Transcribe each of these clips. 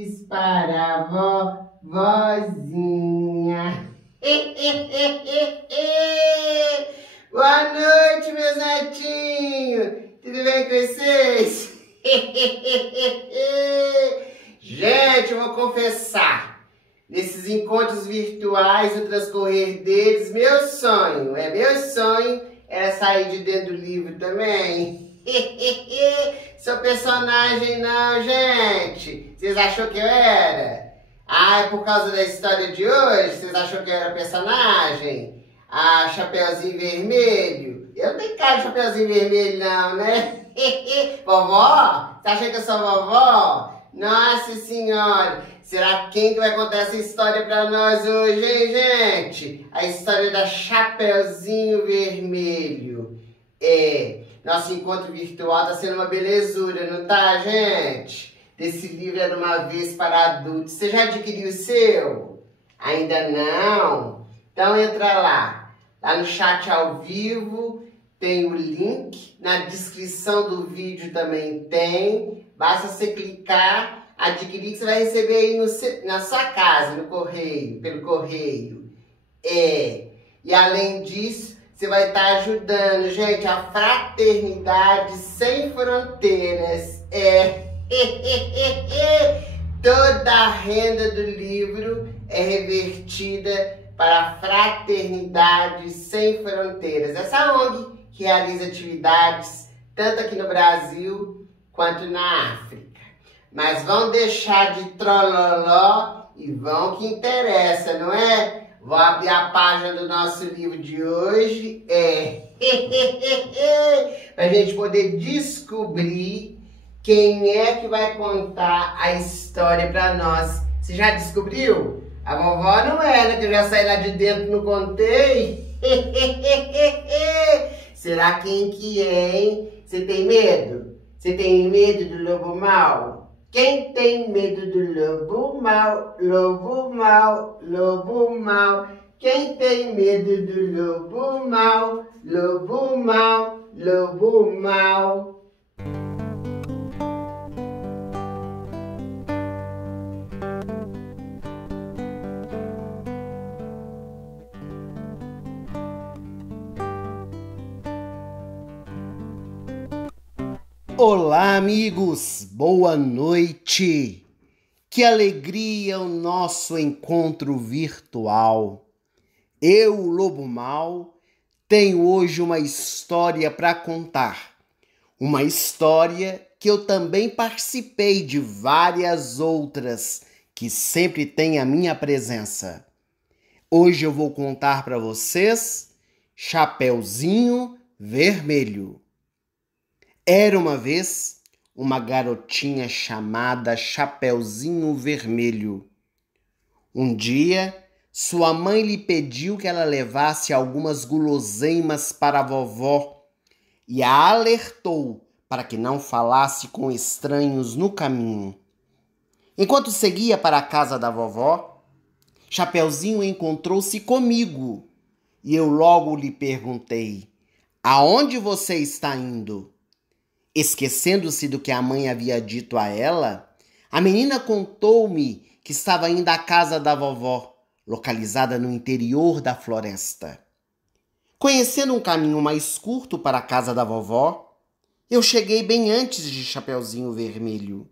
presentes para a vovozinha. Boa noite, meus netinhos. Tudo bem com vocês? Gente, eu vou confessar. Nesses encontros virtuais, no transcorrer deles, meu sonho era sair de dentro do livro também. Sou personagem não, gente. Vocês achou que eu era? Ah, é por causa da história de hoje? Vocês achou que eu era personagem? Ah, Chapeuzinho Vermelho? Eu não tenho cara de Chapeuzinho Vermelho não, né? Vovó? Você acha que eu sou vovó? Nossa Senhora! Será quem que vai contar essa história pra nós hoje, hein, gente? A história da Chapeuzinho Vermelho. Nosso encontro virtual tá sendo uma belezura, não tá, gente? Desse livro Era Uma Vez para Adultos. Você já adquiriu o seu? Ainda não? Então entra lá. Lá no chat ao vivo tem o link. Na descrição do vídeo também tem. Basta você clicar, adquirir, que você vai receber aí na sua casa, no correio, pelo correio. E além disso, você vai estar ajudando, gente, a fraternidade sem fronteiras. Toda a renda do livro é revertida para a Fraternidade Sem Fronteiras. Essa ONG que realiza atividades tanto aqui no Brasil quanto na África. Mas vão deixar de trololó e vão que interessa, não é? Vou abrir a página do nosso livro de hoje. Para a gente poder descobrir quem é que vai contar a história para nós. Você já descobriu? A vovó não é, né? Que eu já saí lá de dentro e não contei. Será quem que é, hein? Você tem medo? Você tem medo do lobo mau? Quem tem medo do lobo mau? Lobo mau, lobo mau. Quem tem medo do lobo mau? Lobo mau, lobo mau. Olá, amigos! Boa noite! Que alegria o nosso encontro virtual! Eu, Lobo Mau, tenho hoje uma história para contar. Uma história que eu também participei de várias outras que sempre têm a minha presença. Hoje eu vou contar para vocês Chapeuzinho Vermelho. Era uma vez uma garotinha chamada Chapeuzinho Vermelho. Um dia, sua mãe lhe pediu que ela levasse algumas guloseimas para a vovó e a alertou para que não falasse com estranhos no caminho. Enquanto seguia para a casa da vovó, Chapeuzinho encontrou-se comigo e eu logo lhe perguntei: "Aonde você está indo?" Esquecendo-se do que a mãe havia dito a ela, a menina contou-me que estava indo à casa da vovó, localizada no interior da floresta. Conhecendo um caminho mais curto para a casa da vovó, eu cheguei bem antes de Chapeuzinho Vermelho.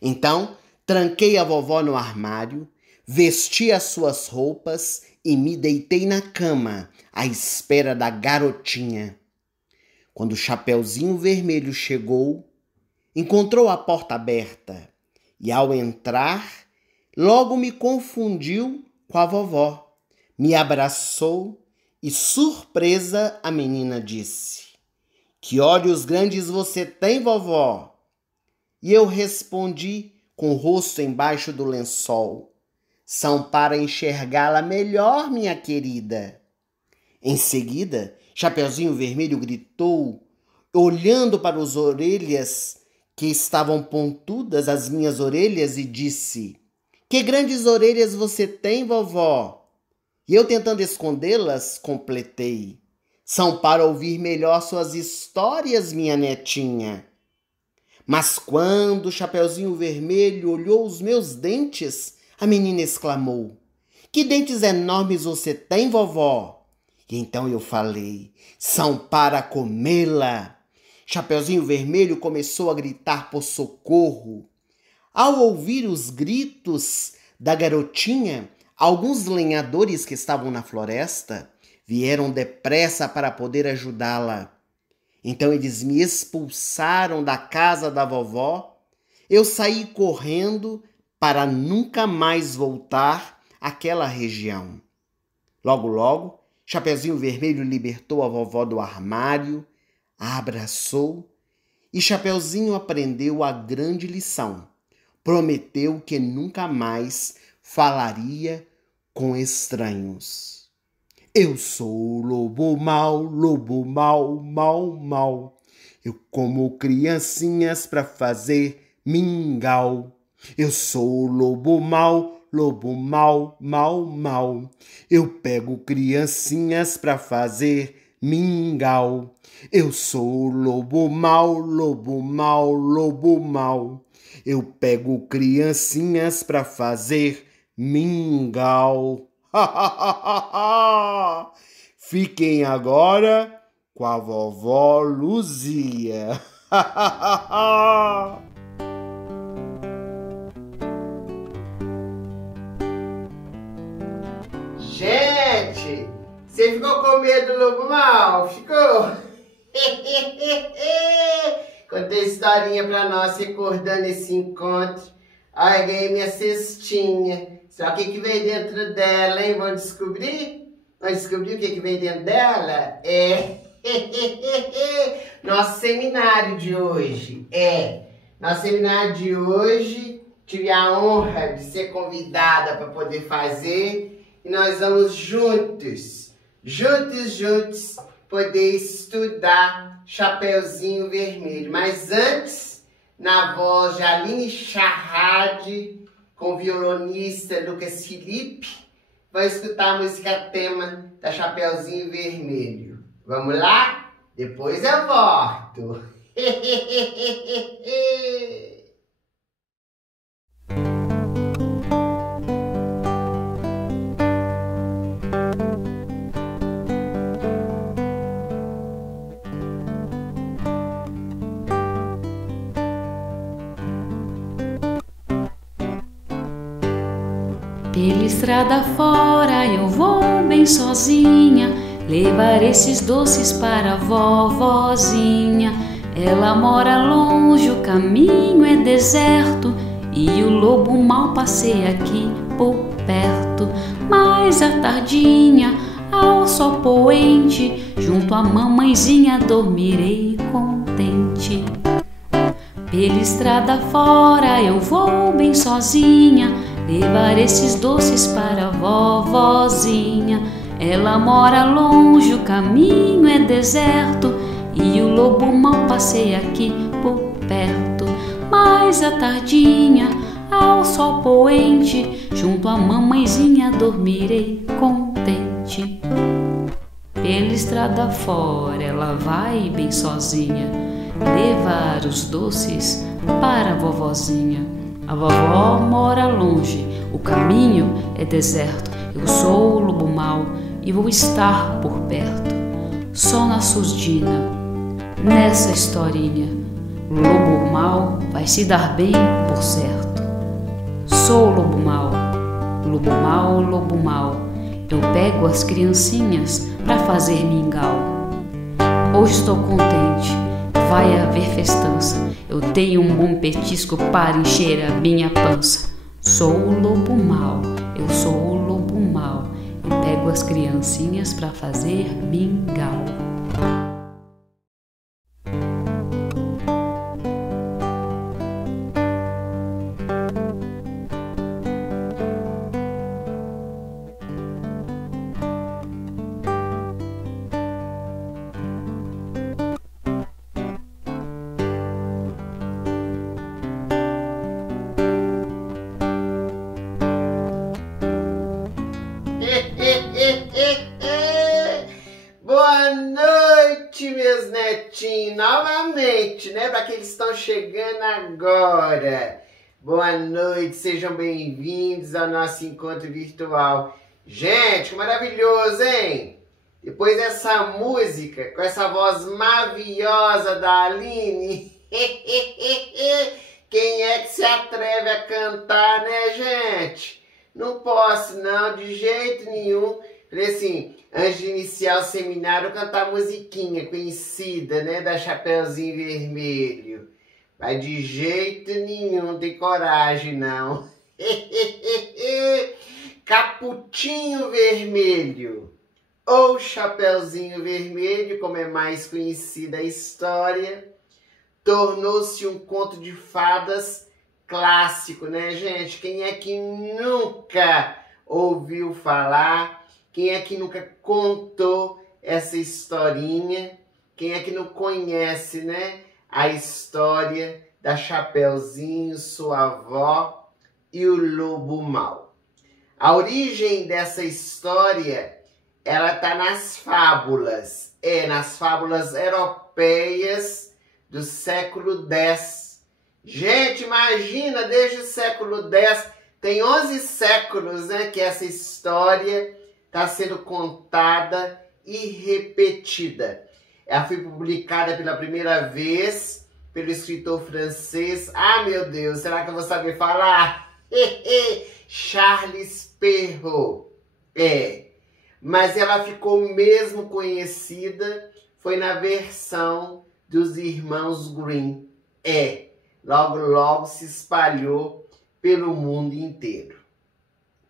Então, tranquei a vovó no armário, vesti as suas roupas e me deitei na cama, à espera da garotinha. Quando o Chapeuzinho Vermelho chegou, encontrou a porta aberta e, ao entrar, logo me confundiu com a vovó. Me abraçou e, surpresa, a menina disse: "Que olhos grandes você tem, vovó?" E eu respondi com o rosto embaixo do lençol: "São para enxergá-la melhor, minha querida." Em seguida, Chapeuzinho Vermelho gritou, olhando para as orelhas que estavam pontudas, as minhas orelhas, e disse: "Que grandes orelhas você tem, vovó?" E eu, tentando escondê-las, completei: "São para ouvir melhor suas histórias, minha netinha." Mas quando o Chapeuzinho Vermelho olhou os meus dentes, a menina exclamou: "Que dentes enormes você tem, vovó?" E então eu falei: "São para comê-la." Chapeuzinho Vermelho começou a gritar por socorro. Ao ouvir os gritos da garotinha, alguns lenhadores que estavam na floresta vieram depressa para poder ajudá-la. Então eles me expulsaram da casa da vovó. Eu saí correndo para nunca mais voltar àquela região. Logo, logo, Chapeuzinho Vermelho libertou a vovó do armário, a abraçou e Chapeuzinho aprendeu a grande lição. Prometeu que nunca mais falaria com estranhos. Eu sou lobo mau, mau, mau. Eu como criancinhas pra fazer mingau. Eu sou lobo mau, mau. Eu pego criancinhas pra fazer mingau. Eu sou lobo mau, mau. Eu pego criancinhas pra fazer mingau. Fiquem agora com a vovó Luzia. Gente, você ficou com medo do lobo mau? Ficou? Contei historinha pra nós recordando esse encontro. Ai, ganhei minha cestinha. Só que veio dentro dela, hein? Vamos descobrir? Vamos descobrir o que veio dentro dela? Nosso seminário de hoje. Nosso seminário de hoje, tive a honra de ser convidada para poder fazer. E nós vamos juntos, poder estudar Chapeuzinho Vermelho. Mas antes, na voz de Aline Charrade, com o violonista Lucas Felipe, vai escutar a música tema da Chapeuzinho Vermelho. Vamos lá? Depois eu volto. Pela estrada fora eu vou bem sozinha, levar esses doces para a vovozinha. Ela mora longe, o caminho é deserto, e o lobo mau passeia aqui por perto. Mas à tardinha, ao sol poente, junto à mamãezinha dormirei contente. Pela estrada fora eu vou bem sozinha, levar esses doces para a vovozinha. Ela mora longe, o caminho é deserto, e o lobo mau passeia aqui por perto. Mas à tardinha, ao sol poente, junto à mamãezinha dormirei contente. Pela estrada fora ela vai bem sozinha, levar os doces para a vovozinha. A vovó mora longe, o caminho é deserto. Eu sou o lobo mau e vou estar por perto. Só na surdina, nessa historinha, o lobo mau vai se dar bem por certo. Sou o lobo mau, lobo mau, lobo mau. Eu pego as criancinhas pra fazer mingau. Hoje estou contente, vai haver festança. Eu tenho um bom petisco para encher a minha pança. Sou o lobo mau, eu sou o lobo mau. Eu pego as criancinhas para fazer mingau. Boa noite, meus netinhos, novamente, né? Para aqueles que estão chegando agora. Boa noite, sejam bem-vindos ao nosso encontro virtual. Gente, que maravilhoso, hein? Depois dessa música, com essa voz maravilhosa da Aline, quem é que se atreve a cantar, né, gente? Não posso, não, de jeito nenhum. Falei assim, antes de iniciar o seminário, cantar musiquinha conhecida, né, da Chapeuzinho Vermelho. Mas de jeito nenhum, não tem coragem, não. Caputinho Vermelho, ou Chapeuzinho Vermelho, como é mais conhecida a história, tornou-se um conto de fadas clássico, né, gente? Quem é que nunca ouviu falar? Quem é que nunca contou essa historinha? Quem é que não conhece, né, a história da Chapeuzinho, sua avó e o lobo mau? A origem dessa história, ela tá nas fábulas. Nas fábulas europeias do século X. Gente, imagina, desde o século X, tem 11 séculos, né, que essa história está sendo contada e repetida. Ela foi publicada pela primeira vez pelo escritor francês, meu Deus, será que eu vou saber falar? Charles Perrault. Mas ela ficou mesmo conhecida, foi na versão dos irmãos Grimm. Logo, logo se espalhou pelo mundo inteiro.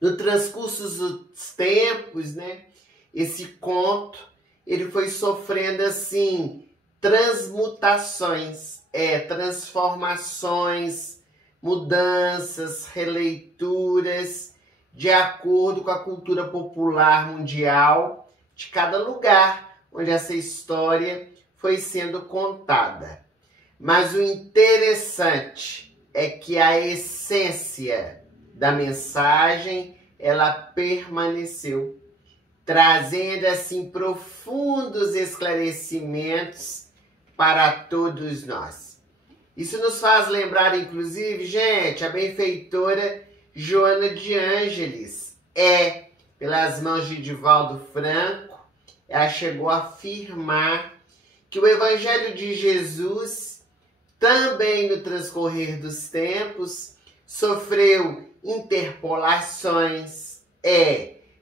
No transcurso dos tempos, né, esse conto, ele foi sofrendo, assim, transmutações, transformações, mudanças, releituras, de acordo com a cultura popular mundial de cada lugar onde essa história foi sendo contada. Mas o interessante é que a essência da mensagem, ela permaneceu, trazendo assim profundos esclarecimentos para todos nós. Isso nos faz lembrar, inclusive, gente, a benfeitora Joana de Ângeles. Pelas mãos de Divaldo Franco, ela chegou a afirmar que o Evangelho de Jesus, também no transcorrer dos tempos, sofreu interpolações,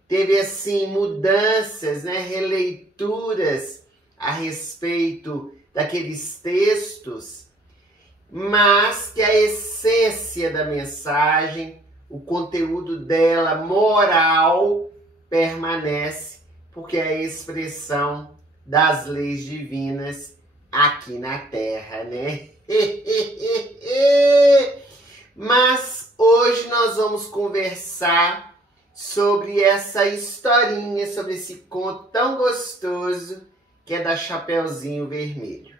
teve assim mudanças, né, releituras a respeito daqueles textos, mas que a essência da mensagem, o conteúdo dela, moral, permanece, porque é a expressão das leis divinas aqui na Terra, né? Mas hoje nós vamos conversar sobre essa historinha, sobre esse conto tão gostoso que é da Chapeuzinho Vermelho.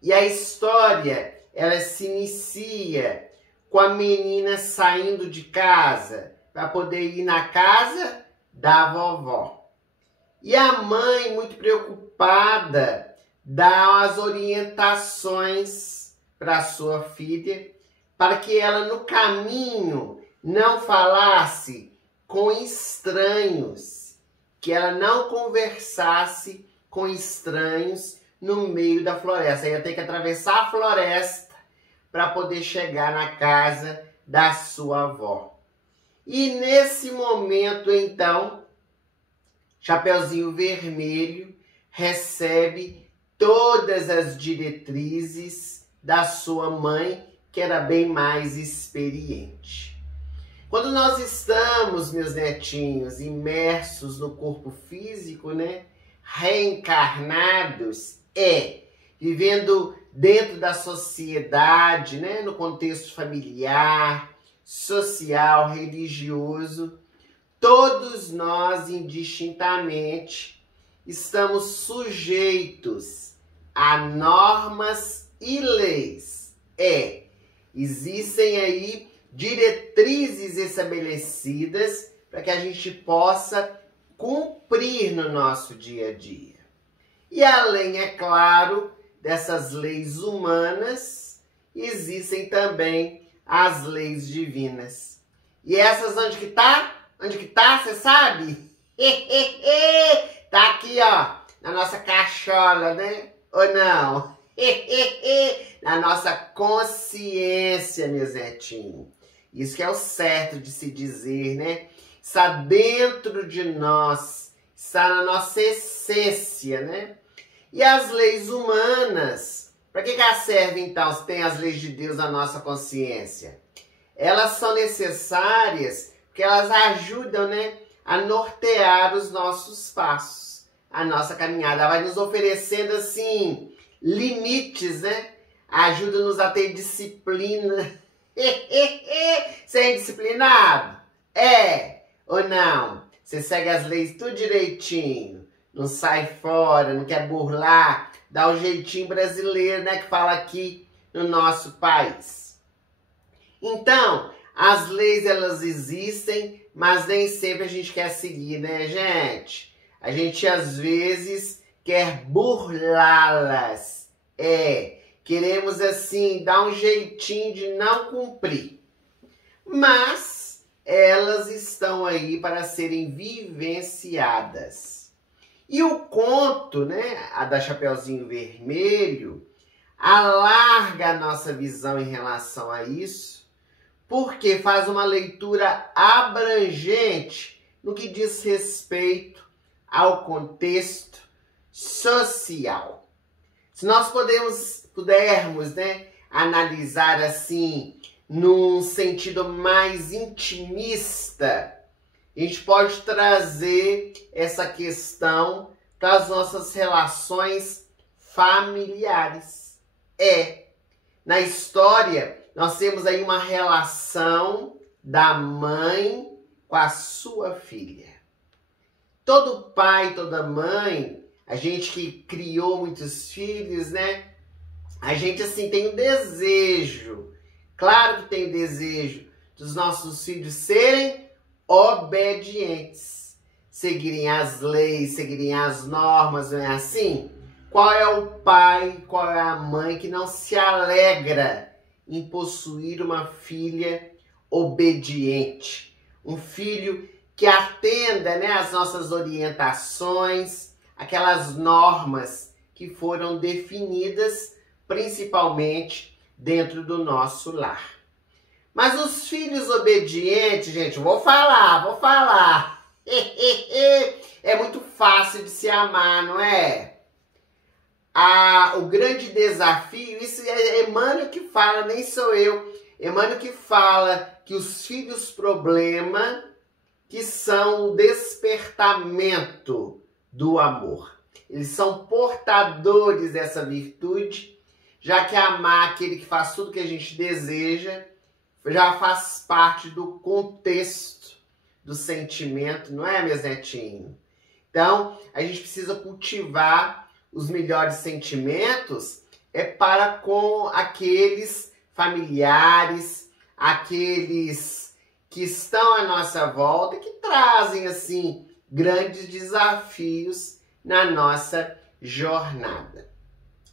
E a história, ela se inicia com a menina saindo de casa para poder ir na casa da vovó. E a mãe, muito preocupada, dá as orientações para sua filha, para que ela no caminho não falasse com estranhos, que ela não conversasse com estranhos no meio da floresta. Ela ia ter que atravessar a floresta para poder chegar na casa da sua avó. E nesse momento, então, Chapeuzinho Vermelho recebe todas as diretrizes da sua mãe, que era bem mais experiente. Quando nós estamos, meus netinhos, imersos no corpo físico, né, reencarnados, vivendo dentro da sociedade, né, no contexto familiar, social, religioso, todos nós, indistintamente, estamos sujeitos a normas e leis. Existem aí diretrizes estabelecidas para que a gente possa cumprir no nosso dia a dia. E além, é claro, dessas leis humanas, existem também as leis divinas. E essas onde que tá? Onde que tá, você sabe? Tá aqui, ó, na nossa cachola, né? Ou não? Na nossa consciência, meus netinhos. Isso que é o certo de se dizer, né? Está dentro de nós, está na nossa essência, né? E as leis humanas, para que elas servem então, se tem as leis de Deus na nossa consciência? Elas são necessárias porque elas ajudam, né, a nortear os nossos passos, a nossa caminhada. Vai nos oferecendo, assim, limites, né? Ajuda-nos a ter disciplina. Você é indisciplinado? É ou não? Você segue as leis tudo direitinho, não sai fora, não quer burlar, dá o jeitinho brasileiro, né, que fala aqui no nosso país. Então, as leis, elas existem, mas nem sempre a gente quer seguir, né, gente? A gente, às vezes, quer burlá-las. Queremos, assim, dar um jeitinho de não cumprir. Mas elas estão aí para serem vivenciadas. E o conto, né, a da Chapeuzinho Vermelho, alarga a nossa visão em relação a isso, porque faz uma leitura abrangente no que diz respeito ao contexto social. Se nós pudermos, né, analisar assim, num sentido mais intimista, a gente pode trazer essa questão para as nossas relações familiares. Na história, nós temos aí uma relação da mãe com a sua filha. Todo pai, toda mãe, a gente que criou muitos filhos, né? A gente, assim, tem um desejo, claro que tem o desejo dos nossos filhos serem obedientes, seguirem as leis, seguirem as normas, não é assim? Qual é o pai, qual é a mãe que não se alegra em possuir uma filha obediente? Um filho que atenda, né, às nossas orientações, aquelas normas que foram definidas principalmente dentro do nosso lar. Mas os filhos obedientes, gente, vou falar. É muito fácil de se amar, não é? O grande desafio, isso é Emmanuel que fala, nem sou eu. Emmanuel que fala que os filhos problema, que são o despertamento do amor. Eles são portadores dessa virtude, já que amar aquele que faz tudo que a gente deseja já faz parte do contexto do sentimento, não é, meus netinhos? Então, a gente precisa cultivar os melhores sentimentos para com aqueles familiares, aqueles que estão à nossa volta e que trazem, assim, grandes desafios na nossa jornada.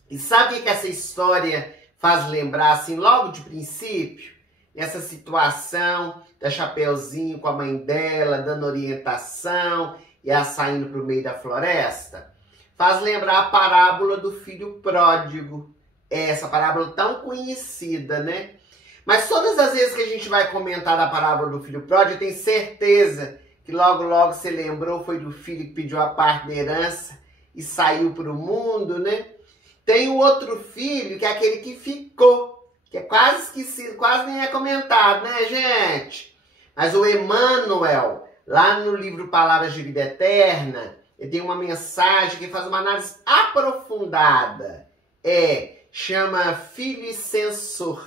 E sabe o que essa história faz lembrar, assim, logo de princípio? Essa situação da Chapeuzinho com a mãe dela, dando orientação e ela saindo para o meio da floresta. Faz lembrar a parábola do filho pródigo. Essa parábola tão conhecida, né? Mas todas as vezes que a gente vai comentar a parábola do filho pródigo, eu tenho certeza que logo você lembrou, foi do filho que pediu a parte da herança e saiu para o mundo, né? Tem o outro filho, que é aquele que ficou, que é quase esquecido, quase nem é comentado, né, gente? Mas o Emmanuel, lá no livro Palavras de Vida Eterna, ele tem uma mensagem que faz uma análise aprofundada. Chama Filho e Censor,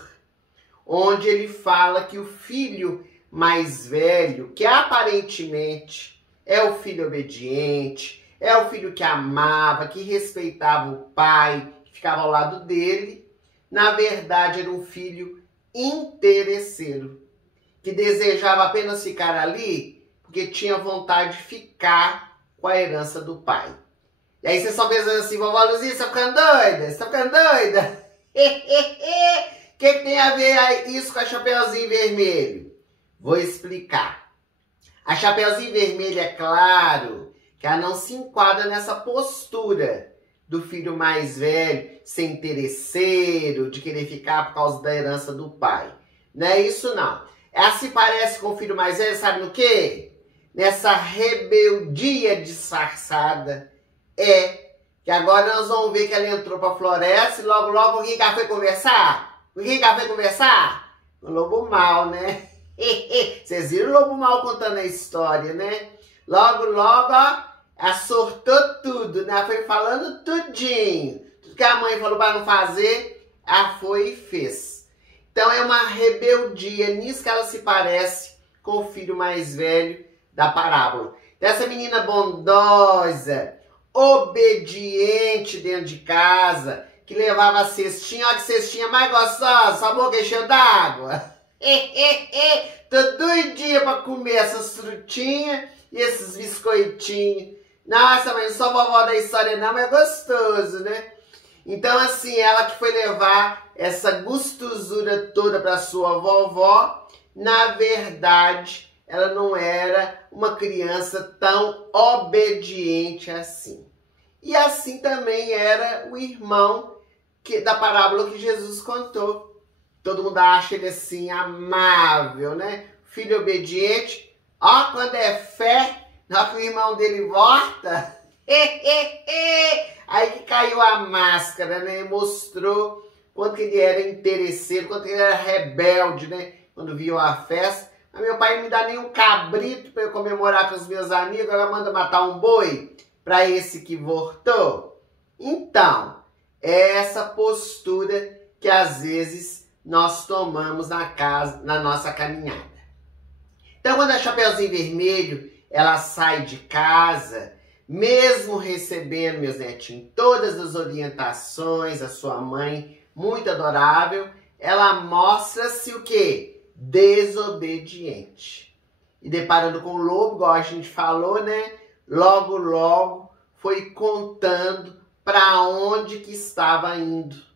onde ele fala que o filho mais velho, que aparentemente é o filho obediente, é o filho que amava, que respeitava o pai, que ficava ao lado dele, na verdade era um filho interesseiro, que desejava apenas ficar ali porque tinha vontade de ficar com a herança do pai. E aí vocês estão pensando assim, vovó Luzia, você tá ficando doida? Você tá ficando doida? O que tem a ver isso com a Chapeuzinho Vermelho? Vou explicar. A Chapeuzinho Vermelho, é claro que ela não se enquadra nessa postura do filho mais velho, ser interesseiro, de querer ficar por causa da herança do pai. Não é isso, não. Ela se parece com o filho mais velho, sabe no quê? Nessa rebeldia disfarçada. Que agora nós vamos ver que ela entrou pra floresta e logo, logo, quem que ela foi conversar? Com quem que ela foi conversar? O lobo mau, né? Vocês viram o lobo mau contando a história, né? Logo, logo, ó, ela sortou tudo, né? Ela foi falando tudinho. Tudo que a mãe falou para não fazer, ela foi e fez. Então é uma rebeldia, nisso que ela se parece com o filho mais velho da parábola. Dessa menina bondosa, obediente dentro de casa, que levava a cestinha, olha que cestinha mais gostosa, sua boca encheu d'água. Tô doidinha pra comer essas frutinhas e esses biscoitinhos. Nossa, mas não sou vovó da história não, mas é gostoso, né? Então assim, ela que foi levar essa gostosura toda pra sua vovó, na verdade, ela não era uma criança tão obediente assim. E assim também era o irmão da parábola que Jesus contou. Todo mundo acha ele assim, amável, né? Filho obediente. Ó, quando é fé, na hora que o irmão dele volta, aí que caiu a máscara, né? Mostrou quanto que ele era interesseiro, quanto que ele era rebelde, né? Quando viu a festa. Mas meu pai não me dá nem um cabrito para eu comemorar com os meus amigos, ela manda matar um boi para esse que voltou. Então, é essa postura que às vezes nós tomamos na nossa caminhada. Então, quando a Chapeuzinho Vermelho, ela sai de casa, mesmo recebendo, meus netinhos, todas as orientações, a sua mãe, muito adorável, ela mostra-se o quê? Desobediente. E deparando com o lobo, igual a gente falou, né? Logo, logo, foi contando para onde que estava indo.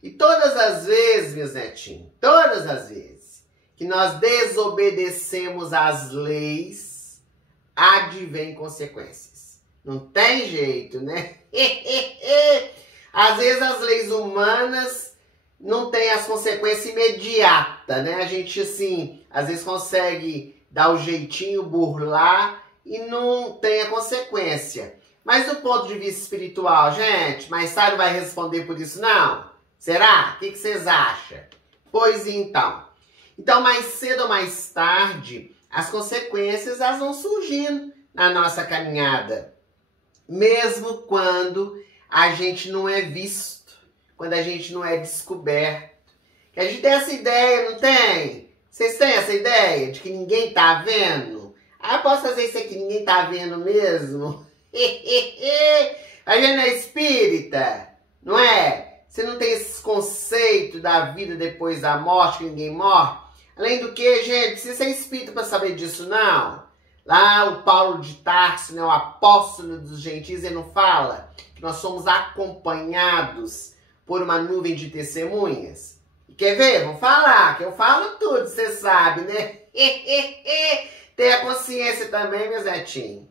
E todas as vezes, meus netinhos, todas as vezes que nós desobedecemos às leis, advém consequências. Não tem jeito, né? Às vezes as leis humanas não têm as consequências imediatas, né? A gente, assim, às vezes consegue dar o jeitinho, burlar e não tem a consequência. Mas do ponto de vista espiritual, gente, mais tarde vai responder por isso, não? Será? O que vocês acham? Pois então. Então, mais cedo ou mais tarde, as consequências elas vão surgindo na nossa caminhada. Mesmo quando a gente não é visto, quando a gente não é descoberto. Que a gente tem essa ideia, não tem? Vocês têm essa ideia de que ninguém tá vendo? Ah, posso fazer isso aqui, ninguém tá vendo mesmo? A gente não é espírita, não é? Você não tem esse conceito da vida depois da morte, que ninguém morre? Além do que, gente, precisa ser espírita para saber disso, não? Lá o Paulo de Tarso, né, o apóstolo dos gentios, ele não fala que nós somos acompanhados por uma nuvem de testemunhas? E quer ver? Vou falar, que eu falo tudo, você sabe, né? Tenha consciência também, meus netinhos.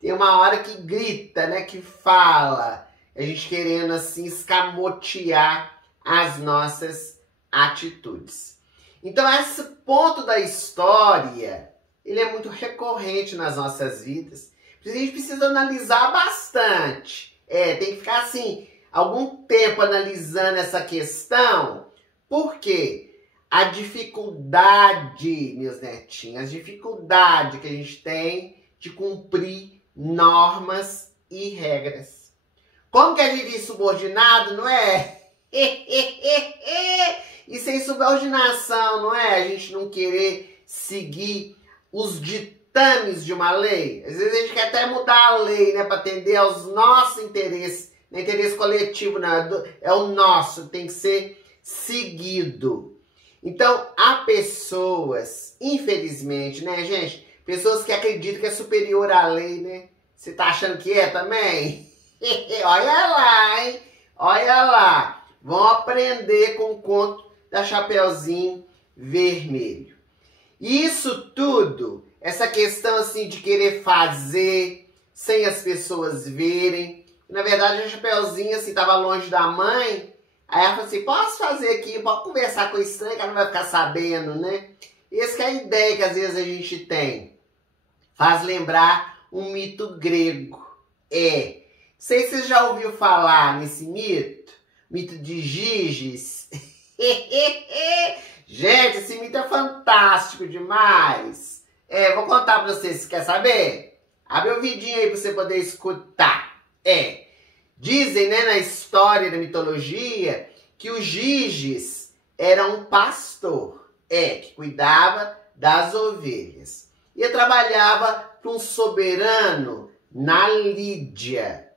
Tem uma hora que grita, né, que fala. A gente querendo, assim, escamotear as nossas atitudes. Então, esse ponto da história, ele é muito recorrente nas nossas vidas. A gente precisa analisar bastante. Tem que ficar, assim, algum tempo analisando essa questão. Por quê? A dificuldade, meus netinhos, a dificuldade que a gente tem de cumprir normas e regras. Como que a gente é subordinado, não é? E sem subordinação, não é? A gente não querer seguir os ditames de uma lei. Às vezes a gente quer até mudar a lei, né? Para atender aos nossos interesses. Não é interesse coletivo, não. É o nosso, tem que ser seguido. Então, há pessoas, infelizmente, né, gente? Pessoas que acreditam que é superior à lei, né? Você tá achando que é também? Olha lá, hein? Olha lá. Vão aprender com o conto da Chapeuzinho Vermelho. E isso tudo, essa questão assim de querer fazer sem as pessoas verem. Na verdade, a Chapeuzinho assim estava longe da mãe. Aí ela falou assim, posso fazer aqui, posso conversar com o estranho que ela não vai ficar sabendo, né? Essa que é a ideia que às vezes a gente tem. Faz lembrar um mito grego. Sei se você já ouviu falar nesse mito. Mito de Giges. Gente, esse mito é fantástico demais. Vou contar pra vocês, se quer saber? Abre o vidinho aí pra você poder escutar. Dizem, né, na história da mitologia, que o Giges era um pastor, que cuidava das ovelhas. E trabalhava para um soberano na Lídia.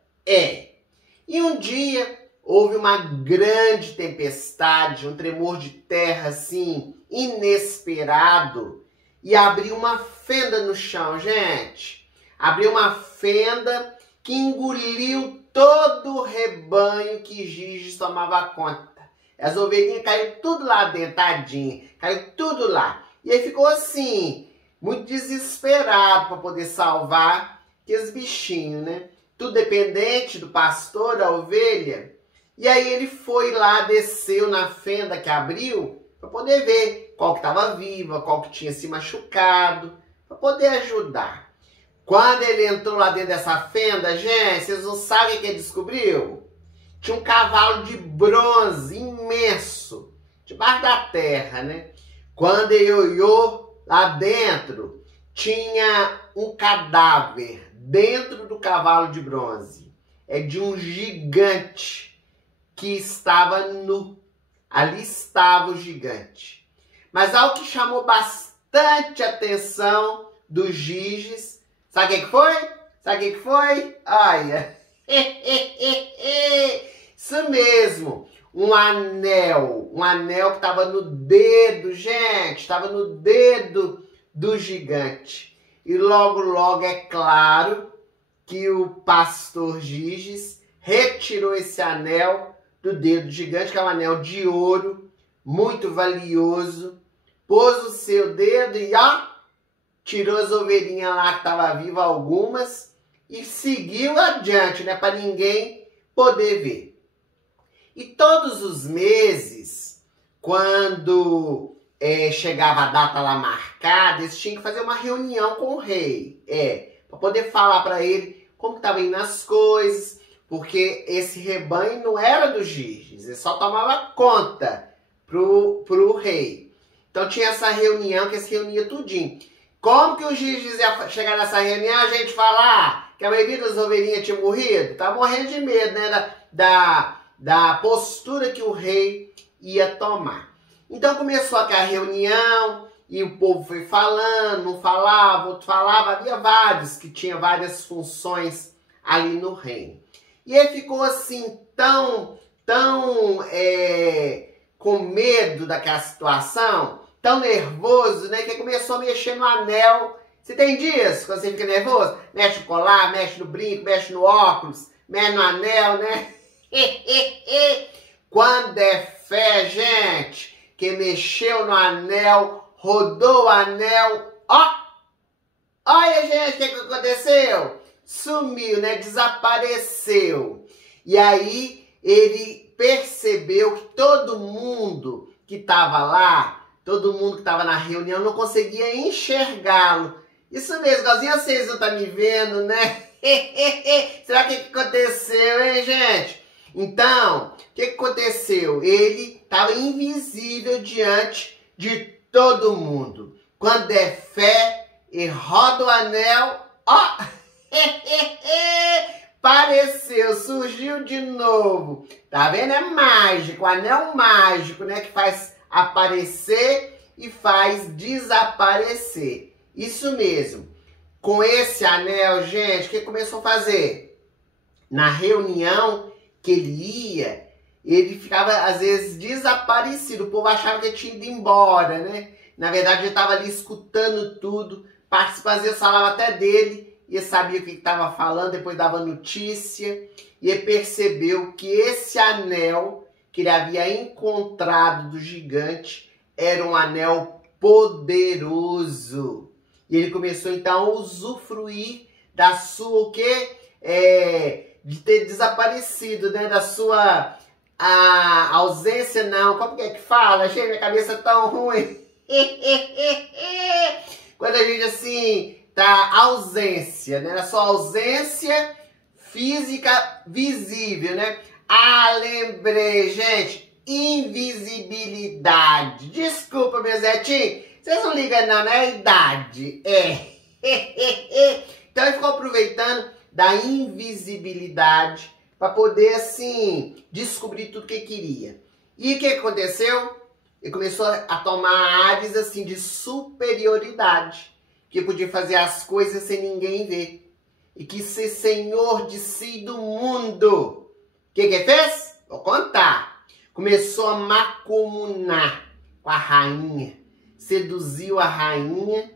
E um dia houve uma grande tempestade, um tremor de terra assim, inesperado, e abriu uma fenda no chão, gente. Abriu uma fenda que engoliu todo o rebanho que Giges tomava conta. As ovelhinhas caíram tudo lá dentro, tadinha. Caiu tudo lá. E aí ficou assim, muito desesperado para poder salvar aqueles bichinhos, né? Tudo dependente do pastor, da ovelha. E aí ele foi lá, desceu na fenda que abriu, para poder ver qual que estava viva, qual que tinha se machucado, para poder ajudar. Quando ele entrou lá dentro dessa fenda, gente, vocês não sabem o que ele descobriu? Tinha um cavalo de bronze imenso, debaixo da terra, né? Quando ele olhou lá dentro, tinha um cadáver dentro do cavalo de bronze. É de um gigante que estava nu. Ali estava o gigante. Mas algo que chamou bastante atenção do Giges, sabe o que foi? Sabe o que foi? Olha, isso mesmo, um anel que estava no dedo, gente, estava no dedo do gigante. E logo, logo, é claro que o pastor Giges retirou esse anel do dedo do gigante, que é um anel de ouro, muito valioso, pôs o seu dedo e tirou as ovelhinhas lá que estavam vivas, algumas, e seguiu adiante, né, para ninguém poder ver. E todos os meses, quando chegava a data lá marcada, eles tinham que fazer uma reunião com o rei, para poder falar para ele como que estavam indo as coisas, porque esse rebanho não era do Giges, ele só tomava conta pro rei. Então tinha essa reunião que se reunia tudinho. Como que o Giges ia chegar nessa reunião, a gente falar que a maioria das ovelhinhas tinha morrido? Tá morrendo de medo, né, da postura que o rei ia tomar. Então começou aquela reunião e o povo foi falando, um falava, outro falava, havia vários que tinham várias funções ali no reino. E ele ficou assim tão com medo daquela situação, tão nervoso, né, que começou a mexer no anel. Você tem dias quando você fica nervoso? Mexe no colar, mexe no brinco, mexe no óculos, mexe no anel, né? Quando é fé, gente, que mexeu no anel, rodou o anel, olha, gente, o que aconteceu? Sumiu, né? Desapareceu. E aí ele percebeu que todo mundo que estava lá, todo mundo que estava na reunião não conseguia enxergá-lo. Isso mesmo, igualzinho vocês não estão me vendo, né? Será que aconteceu, hein, gente? Então, o que aconteceu? Ele estava invisível diante de todo mundo. Quando é fé, e roda o anel, apareceu, surgiu de novo. Tá vendo? É mágico, anel mágico, né? Que faz aparecer e faz desaparecer. Isso mesmo. Com esse anel, gente, o que começou a fazer? Na reunião que ele ia, ele ficava, às vezes, desaparecido. O povo achava que ele tinha ido embora, né? Na verdade, ele estava ali escutando tudo, participando, às vezes falava até dele, e ele sabia o que estava falando, depois dava notícia, e ele percebeu que esse anel que ele havia encontrado do gigante era um anel poderoso. E ele começou então a usufruir da sua, o quê? De ter desaparecido, né? Da sua ausência, não. Como que é que fala? Gente, minha cabeça tão ruim. Quando a gente, assim, tá ausência, né? Na sua ausência física visível, né? Ah, lembrei, gente. Invisibilidade. Desculpa, meus netinhos. Vocês não ligam não, né? Idade. Então ele ficou aproveitando da invisibilidade para poder, assim, descobrir tudo que queria. E o que aconteceu? Ele começou a tomar ares, assim, de superioridade. Que podia fazer as coisas sem ninguém ver. E quis ser senhor de si e do mundo. O que fez? Vou contar. Começou a macunar com a rainha. Seduziu a rainha.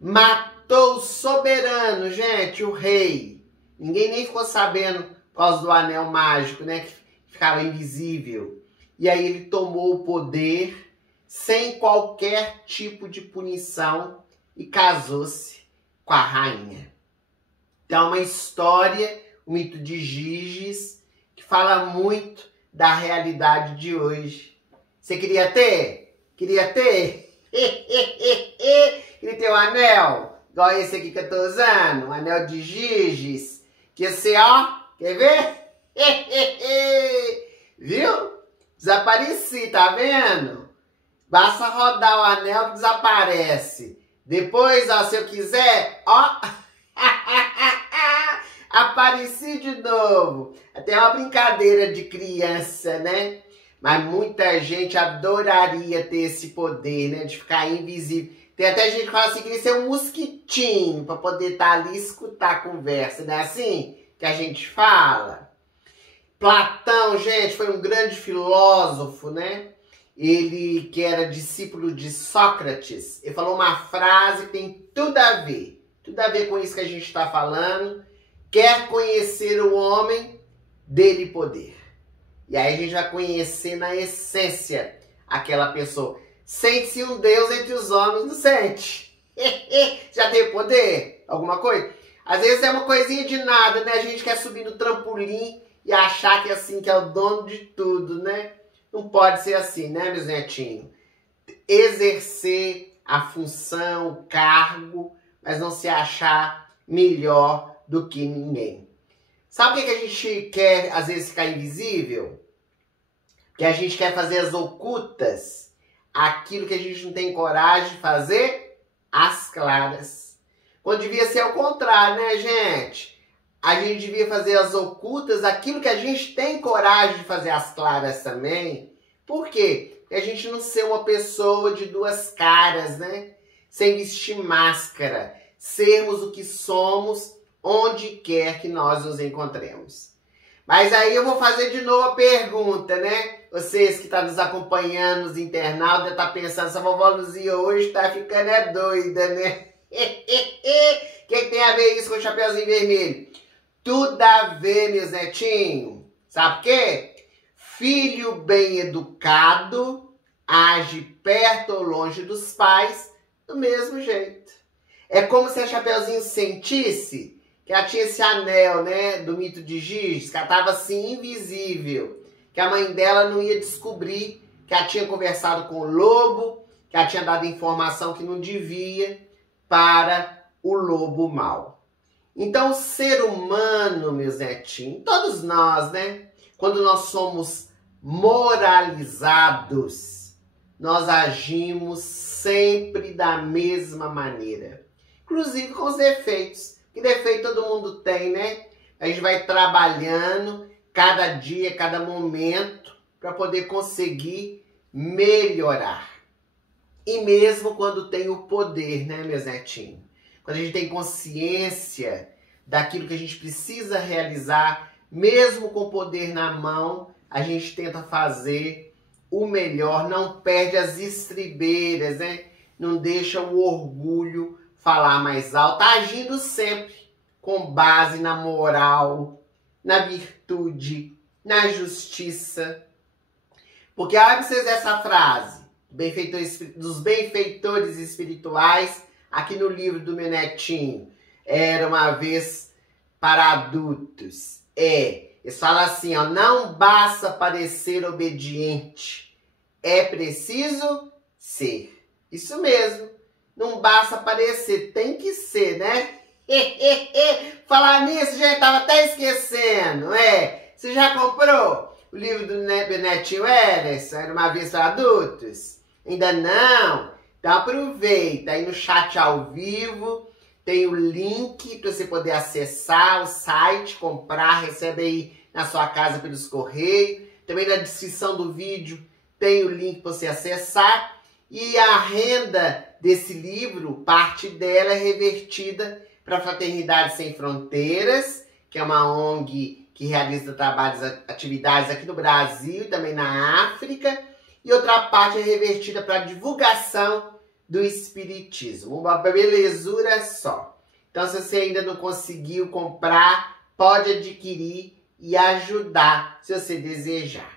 Matou o soberano, gente, o rei. Ninguém nem ficou sabendo por causa do anel mágico, né? Que ficava invisível. E aí ele tomou o poder sem qualquer tipo de punição e casou-se com a rainha. Então, uma história, o mito de Giges, que fala muito da realidade de hoje. Você queria ter? Queria ter? Queria ter um anel? Igual esse aqui que eu tô usando, um anel de Giges. Que esse, ó, quer ver? Viu? Desapareci, tá vendo? Basta rodar o anel que desaparece. Depois, ó, se eu quiser, ó, apareci de novo. Até uma brincadeira de criança, né? Mas muita gente adoraria ter esse poder, né? De ficar invisível. Tem até gente que fala assim, queria ser um mosquitinho para poder estar ali e escutar a conversa, não é assim que a gente fala? Platão, gente, foi um grande filósofo, né? Ele que era discípulo de Sócrates, ele falou uma frase que tem tudo a ver com isso que a gente está falando. Quer conhecer o homem, dê-lhe poder. E aí a gente vai conhecer na essência aquela pessoa. Sente-se um Deus entre os homens, não sente? Já teve poder? Alguma coisa? Às vezes é uma coisinha de nada, né? A gente quer subir no trampolim e achar que é assim, que é o dono de tudo, né? Não pode ser assim, né, meus netinhos? Exercer a função, o cargo, mas não se achar melhor do que ninguém. Sabe o que a gente quer, às vezes, ficar invisível? Que a gente quer fazer as ocultas, aquilo que a gente não tem coragem de fazer, as claras. Quando devia ser ao contrário, né, gente? A gente devia fazer as ocultas, aquilo que a gente tem coragem de fazer as claras também. Por quê? Porque a gente não ser uma pessoa de duas caras, né? Sem vestir máscara. Sermos o que somos, onde quer que nós nos encontremos. Mas aí eu vou fazer de novo a pergunta, né? Vocês que estão nos acompanhando, os internautas, devem estar pensando, essa vovó Luzia hoje está ficando doida, né? O que tem a ver isso com o Chapeuzinho Vermelho? Tudo a ver, meus netinhos. Sabe o quê? Filho bem educado age perto ou longe dos pais do mesmo jeito. É como se a Chapeuzinho sentisse que ela tinha esse anel, né, do mito de Giges, que ela estava assim invisível, que a mãe dela não ia descobrir que ela tinha conversado com o lobo, que ela tinha dado informação que não devia para o lobo mau. Então, o ser humano, meus netinhos, todos nós, né, quando nós somos moralizados, nós agimos sempre da mesma maneira, inclusive com os defeitos. Que defeito todo mundo tem, né? A gente vai trabalhando cada dia, cada momento, para poder conseguir melhorar. E mesmo quando tem o poder, né, meus netinhos? Quando a gente tem consciência daquilo que a gente precisa realizar, mesmo com o poder na mão, a gente tenta fazer o melhor, não perde as estribeiras, né? Não deixa o orgulho falar mais alto, agindo sempre com base na moral, na virtude, na justiça. Porque olha pra vocês essa frase dos benfeitores espirituais, aqui no livro do meu netinho, Era uma Vez para Adultos. Eles falam assim, ó, não basta parecer obediente, é preciso ser. Isso mesmo, não basta parecer, tem que ser, né? Falar nisso, gente, tava até esquecendo, Você já comprou o livro do netinho Ellison, Era uma Vez para Adultos? Ainda não? Então aproveita, aí no chat ao vivo tem o link para você poder acessar o site, comprar, recebe aí na sua casa pelos correios. Também na descrição do vídeo tem o link para você acessar. E a renda desse livro, parte dela é revertida para a Fraternidade Sem Fronteiras, que é uma ONG que realiza atividades aqui no Brasil e também na África. E outra parte é revertida para a divulgação do Espiritismo. Uma belezura só. Então, se você ainda não conseguiu comprar, pode adquirir e ajudar, se você desejar.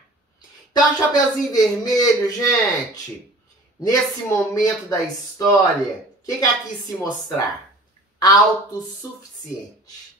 Então, Chapeuzinho Vermelho, gente, nesse momento da história, o que ela quis se mostrar? Autossuficiente.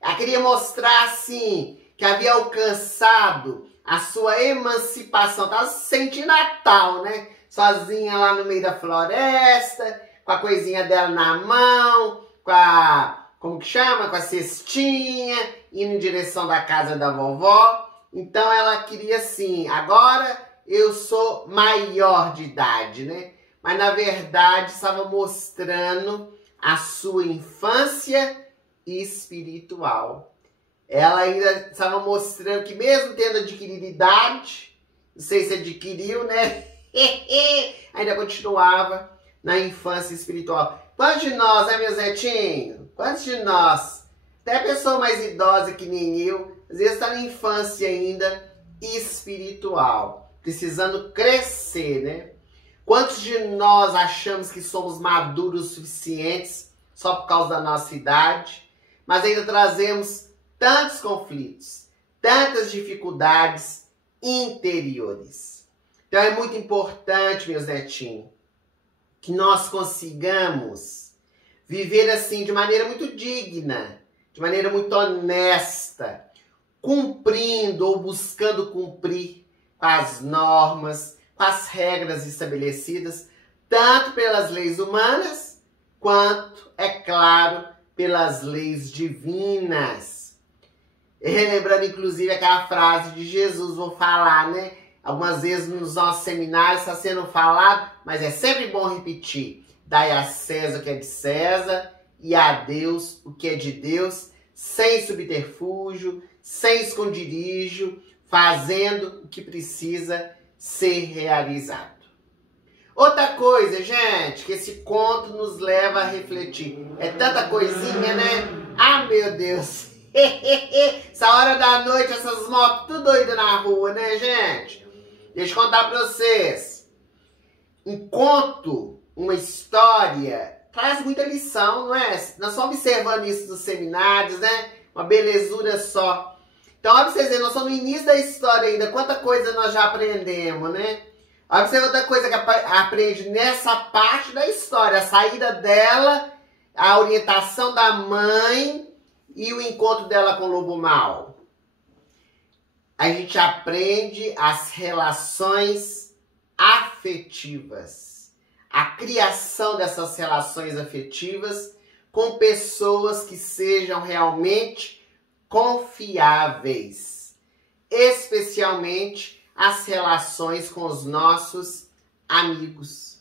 Ela queria mostrar, assim, que havia alcançado a sua emancipação. Estava se sentindo Natal, né? Sozinha lá no meio da floresta, com a coisinha dela na mão, com a, como que chama? Com a cestinha, indo em direção da casa da vovó. Então ela queria assim, agora eu sou maior de idade, né? Mas na verdade estava mostrando a sua infância espiritual. Ela ainda estava mostrando que mesmo tendo adquirido idade, não sei se adquiriu, né? Ainda continuava na infância espiritual. Quantos de nós, né, meus netinhos? Quantos de nós? Até a pessoa mais idosa que nem eu, às vezes está na infância ainda espiritual, precisando crescer, né? Quantos de nós achamos que somos maduros o suficientes só por causa da nossa idade, mas ainda trazemos tantos conflitos, tantas dificuldades interiores. Então é muito importante, meus netinhos, que nós consigamos viver assim de maneira muito digna, de maneira muito honesta, cumprindo ou buscando cumprir com as normas, com as regras estabelecidas, tanto pelas leis humanas, quanto, é claro, pelas leis divinas. Relembrando, inclusive, aquela frase de Jesus, vou falar, né? Algumas vezes nos nossos seminários está sendo falado, mas é sempre bom repetir. Dai a César o que é de César e a Deus o que é de Deus, sem subterfúgio, sem esconderijo, fazendo o que precisa ser realizado. Outra coisa, gente, que esse conto nos leva a refletir. É tanta coisinha, né? Ah, meu Deus! Essa hora da noite, essas motos tudo doidas na rua, né, gente? Deixa eu contar pra vocês. Um conto, uma história, traz muita lição, não é? Nós estamos observando isso nos seminários, né? Uma belezura só. Então, olha pra vocês verem, nós estamos no início da história ainda. Quanta coisa nós já aprendemos, né? Olha pra você ver outra coisa que aprende nessa parte da história. A saída dela, a orientação da mãe e o encontro dela com o lobo mau. A gente aprende as relações afetivas. A criação dessas relações afetivas com pessoas que sejam realmente confiáveis. Especialmente as relações com os nossos amigos.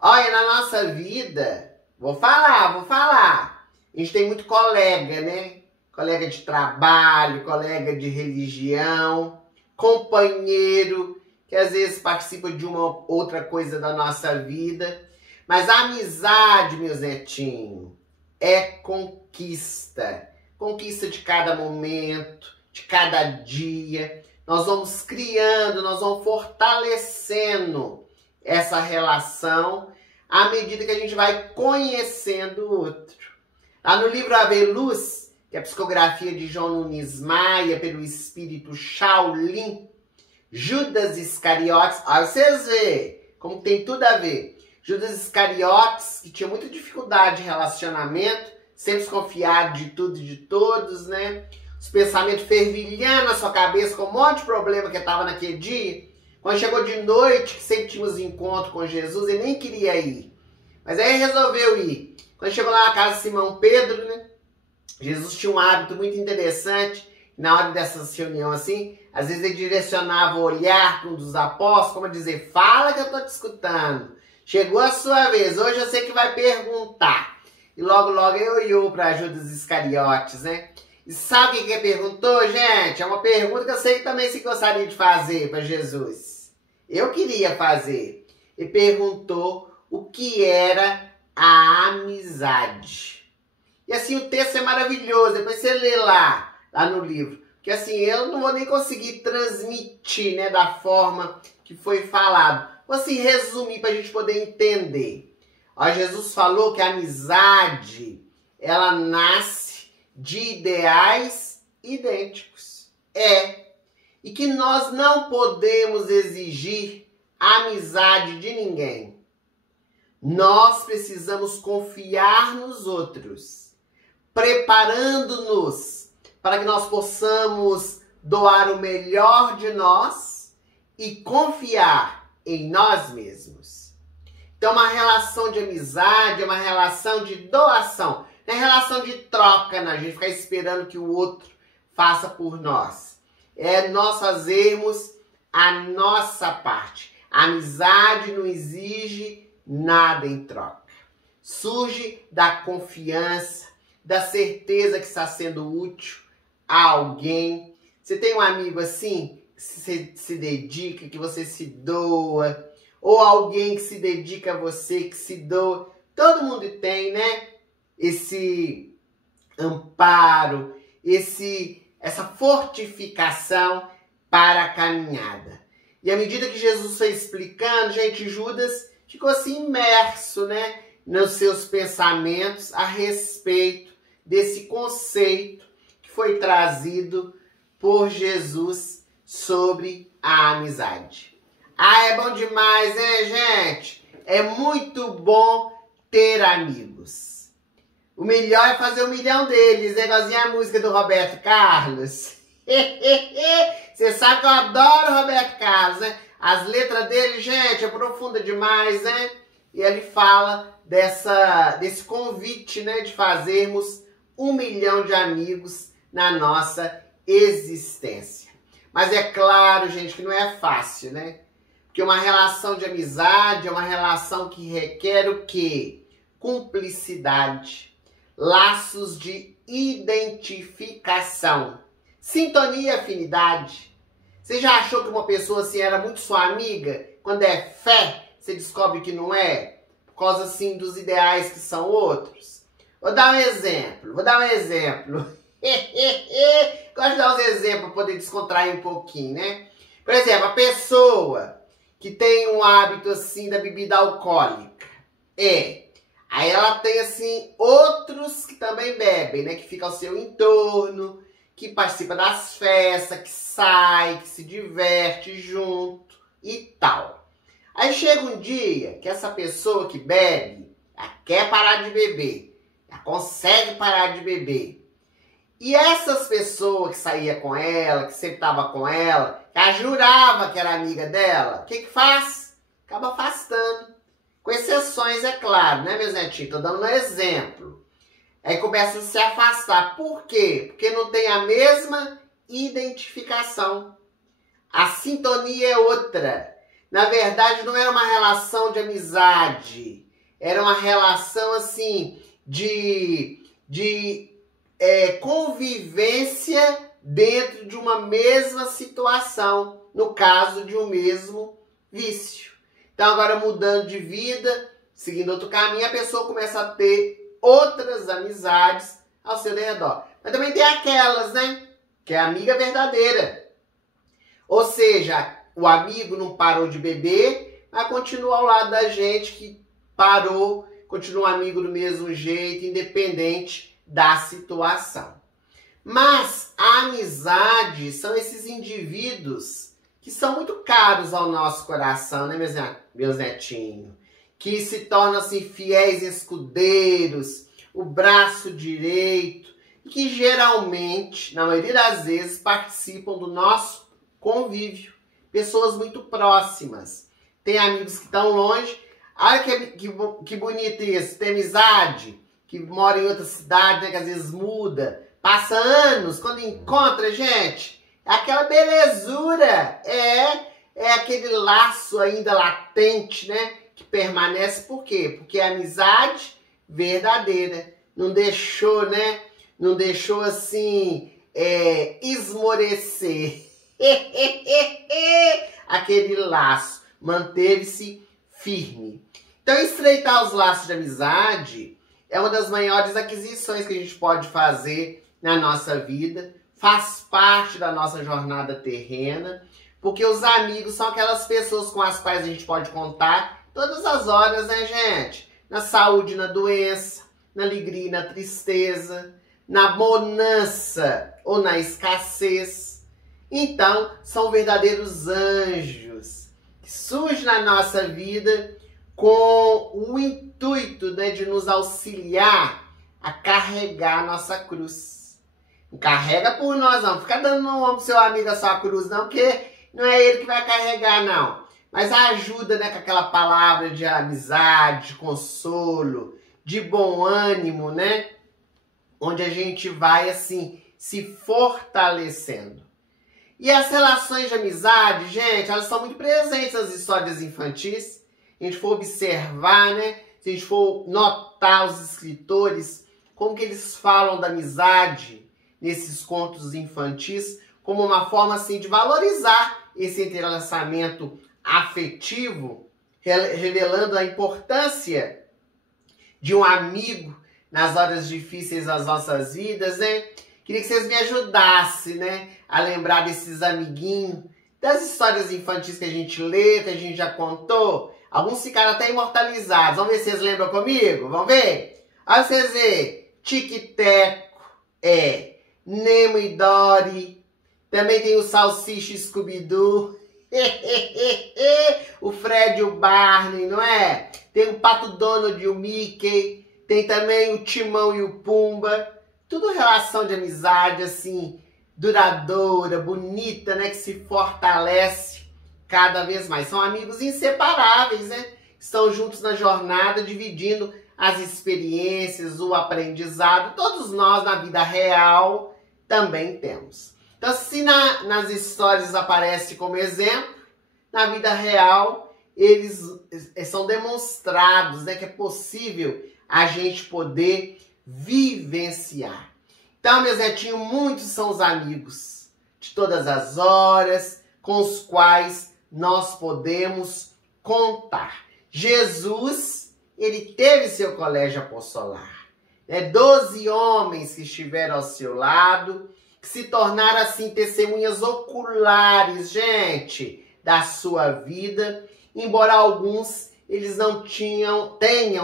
Olha, na nossa vida, vou falar. A gente tem muito colega, né? Colega de trabalho, colega de religião, companheiro, que às vezes participa de uma outra coisa da nossa vida. Mas a amizade, meus netinhos, é conquista. Conquista de cada momento, de cada dia. Nós vamos criando, nós vamos fortalecendo essa relação à medida que a gente vai conhecendo o outro. Lá no livro Ave Luz, que é a psicografia de João Nunes Maia pelo espírito Shaolin, Judas Iscariotes, olha vocês verem como tem tudo a ver. Judas Iscariotes, que tinha muita dificuldade de relacionamento, sempre desconfiado de tudo e de todos, né? Os pensamentos fervilhando na sua cabeça com um monte de problema que estava naquele dia. Quando chegou de noite, que sempre tínhamos encontro com Jesus, ele nem queria ir. Mas aí resolveu ir. Quando chegou lá na casa de Simão Pedro, né? Jesus tinha um hábito muito interessante. Na hora dessas reuniões assim, às vezes ele direcionava o olhar para um dos apóstolos, como a dizer, fala que eu estou te escutando. Chegou a sua vez, hoje eu sei que vai perguntar. E logo eu ia para Judas Iscariotes, né? E sabe o que ele perguntou, gente? É uma pergunta que eu sei que também se gostaria de fazer para Jesus. Eu queria fazer. Ele perguntou o que era a amizade. E assim, o texto é maravilhoso. Depois você lê lá no livro. Porque assim, eu não vou nem conseguir transmitir, né, da forma que foi falado. Vou assim resumir para a gente poder entender. Ó, Jesus falou que a amizade, ela nasce de ideais idênticos. E que nós não podemos exigir a amizade de ninguém. Nós precisamos confiar nos outros, preparando-nos para que nós possamos doar o melhor de nós e confiar em nós mesmos. Então, uma relação de amizade é uma relação de doação. Não é relação de troca, né? A gente ficar esperando que o outro faça por nós. É nós fazermos a nossa parte. A amizade não exige nada em troca. Surge da confiança, da certeza que está sendo útil a alguém. Você tem um amigo assim, que você se dedica, que você se doa, ou alguém que se dedica a você, que se doa. Todo mundo tem, né? Esse amparo, essa fortificação para a caminhada. E à medida que Jesus foi explicando, gente, Judas ficou assim imerso, né, nos seus pensamentos a respeito desse conceito que foi trazido por Jesus sobre a amizade. Ah, é bom demais, né, gente? É muito bom ter amigos. O melhor é fazer 1 milhão deles, né? Igualzinho a música do Roberto Carlos. Você sabe que eu adoro o Roberto Carlos, né? As letras dele, gente, é profunda demais, né? E ele fala desse convite, né? De fazermos 1 milhão de amigos na nossa existência. Mas é claro, gente, que não é fácil, né? Porque uma relação de amizade é uma relação que requer o quê? Cumplicidade. Laços de identificação, sintonia e afinidade. Você já achou que uma pessoa assim era muito sua amiga? Quando é fé, você descobre que não é? Por causa assim dos ideais que são outros? Vou dar um exemplo. Gosto de dar uns exemplos para poder descontrair um pouquinho, né? Por exemplo, a pessoa que tem um hábito assim da bebida alcoólica. Aí ela tem, assim, outros que também bebem, né? Que ficam ao seu entorno, que participa das festas, que sai, que se diverte junto e tal. Aí chega um dia que essa pessoa que bebe, ela quer parar de beber, ela consegue parar de beber. E essas pessoas que saía com ela, que sempre estava com ela, que ela jurava que era amiga dela, o que faz? Acaba afastando. Com exceções, é claro, né, meus netinhos? Tô dando um exemplo. Aí começa a se afastar. Por quê? Porque não tem a mesma identificação. A sintonia é outra. Na verdade, não era uma relação de amizade. Era uma relação, assim, de convivência dentro de uma mesma situação. No caso de um mesmo vício. Então agora mudando de vida, seguindo outro caminho, a pessoa começa a ter outras amizades ao seu redor. Mas também tem aquelas, né? Que é a amiga verdadeira. Ou seja, o amigo não parou de beber, mas continua ao lado da gente que parou, continua amigo do mesmo jeito, independente da situação. Mas a amizade são esses indivíduos que são muito caros ao nosso coração, né, meus netinhos? Que se tornam assim fiéis escudeiros, o braço direito, e que geralmente, na maioria das vezes, participam do nosso convívio. Pessoas muito próximas. Tem amigos que estão longe. Olha que bonito isso. Tem amizade que mora em outra cidade, né, que às vezes muda. Passa anos, quando encontra, gente, é aquela belezura. É aquele laço ainda latente, né? Que permanece. Por quê? Porque é amizade verdadeira. Não deixou, né? Não deixou assim esmorecer aquele laço. Manteve-se firme. Então, estreitar os laços de amizade é uma das maiores aquisições que a gente pode fazer na nossa vida. Faz parte da nossa jornada terrena. Porque os amigos são aquelas pessoas com as quais a gente pode contar todas as horas, né, gente? Na saúde, na doença, na alegria e na tristeza, na bonança ou na escassez. Então, são verdadeiros anjos que surgem na nossa vida com o intuito, né, de nos auxiliar a carregar a nossa cruz. Não carrega por nós, não. Fica dando no ombro do seu amigo a sua cruz, não, porque não é ele que vai carregar, não. Mas ajuda, né, com aquela palavra de amizade, de consolo, de bom ânimo, né? Onde a gente vai, assim, se fortalecendo. E as relações de amizade, gente, elas são muito presentes nas histórias infantis. Se a gente for observar, né? Se a gente for notar os escritores, como que eles falam da amizade nesses contos infantis, como uma forma, assim, de valorizar esse entrelaçamento afetivo, revelando a importância de um amigo nas horas difíceis das nossas vidas, né? Queria que vocês me ajudassem, né, a lembrar desses amiguinhos, das histórias infantis que a gente lê, que a gente já contou. Alguns ficaram até imortalizados. Vamos ver se vocês lembram comigo? Vamos ver? Olha vocês verem. Tic-Teco, Nemo e Dory. Também tem o Salsicha e Scooby-Doo. O Fred e o Barney, não é? Tem o Pato Donald e o Mickey. Tem também o Timão e o Pumba. Tudo relação de amizade, assim, duradoura, bonita, né? Que se fortalece cada vez mais. São amigos inseparáveis, né? Estão juntos na jornada, dividindo as experiências, o aprendizado. Todos nós, na vida real, também temos. Então, se nas histórias aparece como exemplo, na vida real, eles são demonstrados, né? Que é possível a gente poder vivenciar. Então, meus netinhos, muitos são os amigos de todas as horas com os quais nós podemos contar. Jesus, ele teve seu colégio apostolar. 12 homens que estiveram ao seu lado, que se tornaram, assim, testemunhas oculares, gente, da sua vida, embora alguns eles não tenham,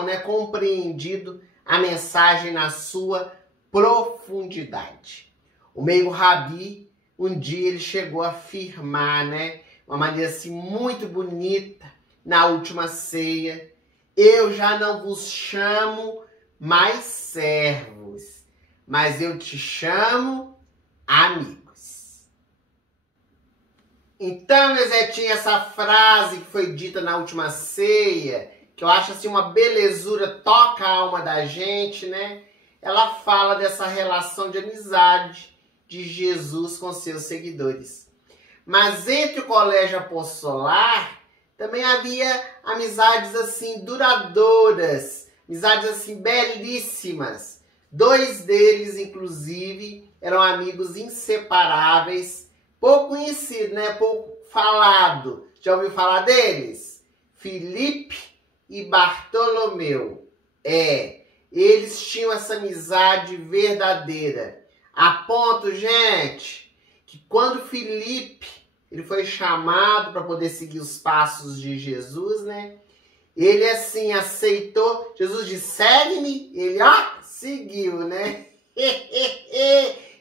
né, compreendido a mensagem na sua profundidade. O Meio Rabi, um dia ele chegou a afirmar, né, uma maneira assim muito bonita, na última ceia: eu já não vos chamo mais servos, mas eu te chamo amigos. Então, meus netinhos, essa frase que foi dita na última ceia, que eu acho assim uma belezura, toca a alma da gente, né? Ela fala dessa relação de amizade de Jesus com seus seguidores. Mas entre o colégio apostolar também havia amizades assim duradouras, amizades assim belíssimas. 2 deles, inclusive, eram amigos inseparáveis, pouco conhecido, né? Pouco falado. Já ouviu falar deles? Filipe e Bartolomeu. Eles tinham essa amizade verdadeira. A ponto, gente, que quando Filipe ele foi chamado para poder seguir os passos de Jesus, né? Ele, assim, aceitou. Jesus disse: segue-me. Ele, seguiu, né?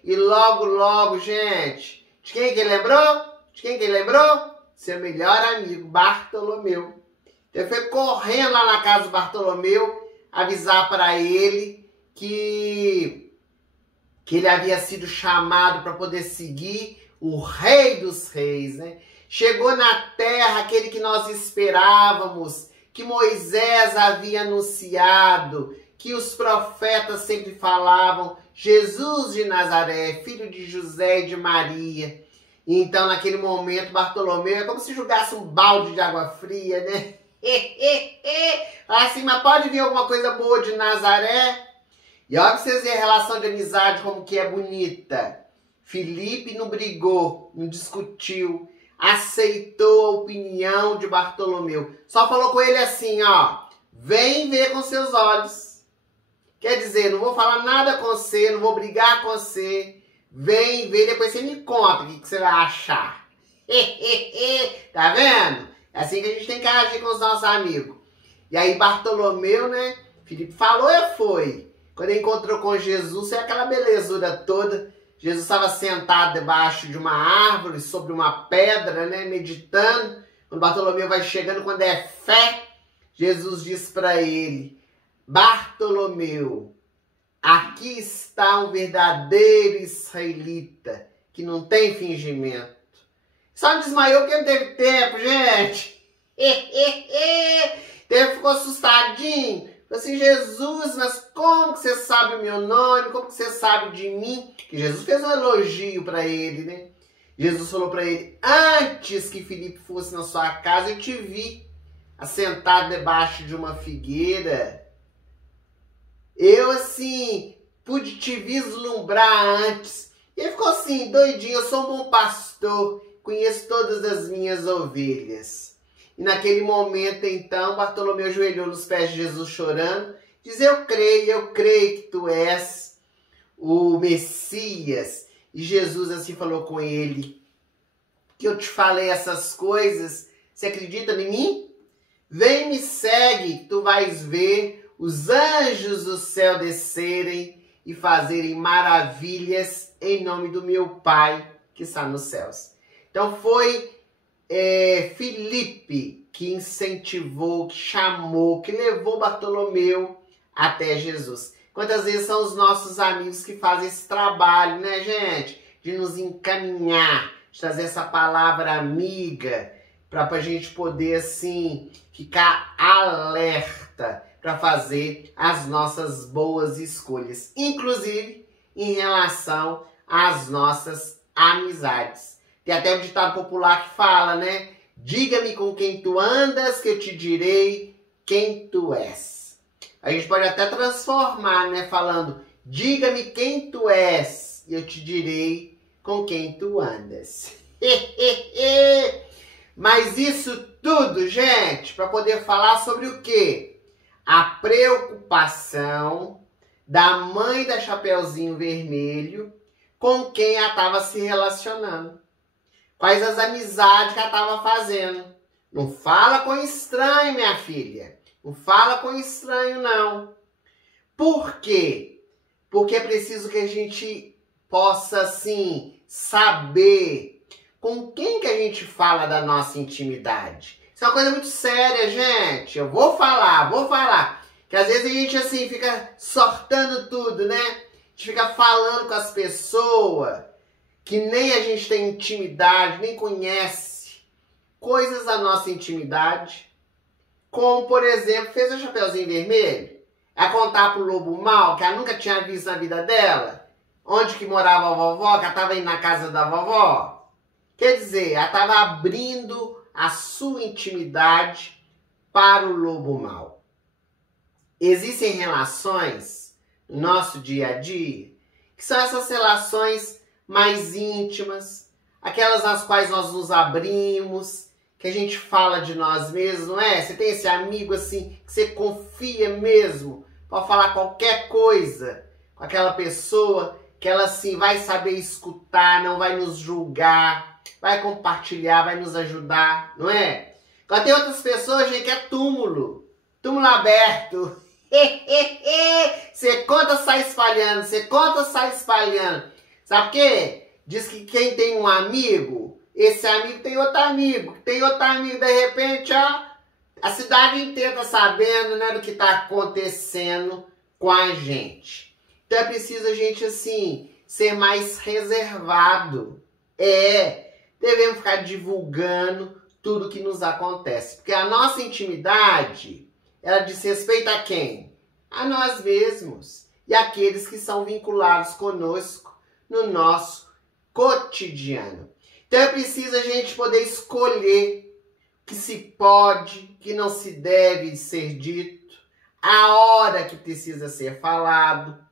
E logo, gente, de quem que ele lembrou? De quem que ele lembrou? Seu melhor amigo, Bartolomeu. Então ele foi correndo lá na casa do Bartolomeu, avisar para ele que ele havia sido chamado para poder seguir o Rei dos Reis, né? Chegou na terra aquele que nós esperávamos, que Moisés havia anunciado, que os profetas sempre falavam, Jesus de Nazaré, filho de José e de Maria. E então, naquele momento, Bartolomeu é como se jogasse um balde de água fria, né? Assim, mas pode vir alguma coisa boa de Nazaré? E olha pra vocês verem a relação de amizade como que é bonita. Filipe não brigou, não discutiu, aceitou a opinião de Bartolomeu. Só falou com ele assim, ó, vem ver com seus olhos. Quer dizer, não vou falar nada com você, não vou brigar com você. Vem ver, depois você me conta o que você vai achar. Tá vendo? É assim que a gente tem que agir com os nossos amigos. E aí Bartolomeu, né? Filipe falou e foi. Quando ele encontrou com Jesus, é aquela belezura toda. Jesus estava sentado debaixo de uma árvore, sobre uma pedra, né? Meditando. Quando Bartolomeu vai chegando, quando é fé, Jesus diz para ele, Bartolomeu, aqui está um verdadeiro israelita, que não tem fingimento. Só não desmaiou porque não teve tempo, gente. Então ficou assustadinho. Falei assim, Jesus, mas como que você sabe o meu nome? Como que você sabe de mim? Que Jesus fez um elogio para ele, né? Jesus falou para ele, antes que Filipe fosse na sua casa, eu te vi assentado debaixo de uma figueira. Eu, assim, pude te vislumbrar antes. E ele ficou assim, doidinho, eu sou um bom pastor, conheço todas as minhas ovelhas. E naquele momento, então, Bartolomeu ajoelhou nos pés de Jesus chorando, diz, eu creio que tu és o Messias. E Jesus assim falou com ele, que eu te falei essas coisas, você acredita em mim? Vem, me segue, tu vais ver os anjos do céu descerem e fazerem maravilhas em nome do meu Pai que está nos céus. Então foi Filipe que incentivou, que chamou, que levou Bartolomeu até Jesus. Quantas vezes são os nossos amigos que fazem esse trabalho, né, gente? De nos encaminhar, de trazer essa palavra amiga, para a gente poder, assim, ficar alerta para fazer as nossas boas escolhas, inclusive em relação às nossas amizades. Tem até um ditado popular que fala, né? Diga-me com quem tu andas, que eu te direi quem tu és. A gente pode até transformar, né? Falando, diga-me quem tu és, e eu te direi com quem tu andas. Mas isso tudo, gente, para poder falar sobre o quê? A preocupação da mãe da Chapeuzinho Vermelho com quem ela estava se relacionando. Quais as amizades que ela estava fazendo. Não fala com estranho, minha filha. Não fala com estranho, não. Por quê? Porque é preciso que a gente possa, assim, saber com quem que a gente fala da nossa intimidade. Isso é uma coisa muito séria, gente. Eu vou falar. Que às vezes a gente, assim, fica sortando tudo, né? A gente fica falando com as pessoas que nem a gente tem intimidade, nem conhece coisas da nossa intimidade. Como, por exemplo, fez a Chapeuzinho Vermelho? A contar pro Lobo Mal, que ela nunca tinha visto na vida dela, onde que morava a vovó, que ela estava indo na casa da vovó. Quer dizer, ela estava abrindo a sua intimidade para o Lobo Mal. Existem relações no nosso dia a dia, que são essas relações mais íntimas, aquelas nas quais nós nos abrimos, que a gente fala de nós mesmos, não é? Você tem esse amigo assim, que você confia mesmo, pode falar qualquer coisa com aquela pessoa, que ela assim vai saber escutar, não vai nos julgar, vai compartilhar, vai nos ajudar, não é? Agora tem outras pessoas, gente, que é túmulo aberto. Você conta, sai espalhando, Sabe por quê? Diz que quem tem um amigo, esse amigo tem outro amigo, de repente, ó, a cidade inteira tá sabendo, né, do que tá acontecendo com a gente. Então é preciso a gente, assim, ser mais reservado. Devemos ficar divulgando tudo que nos acontece. Porque a nossa intimidade, ela diz respeito a quem? A nós mesmos. E aqueles que são vinculados conosco no nosso cotidiano. Então é preciso a gente poder escolher o que se pode, o que não se deve ser dito, a hora que precisa ser falado,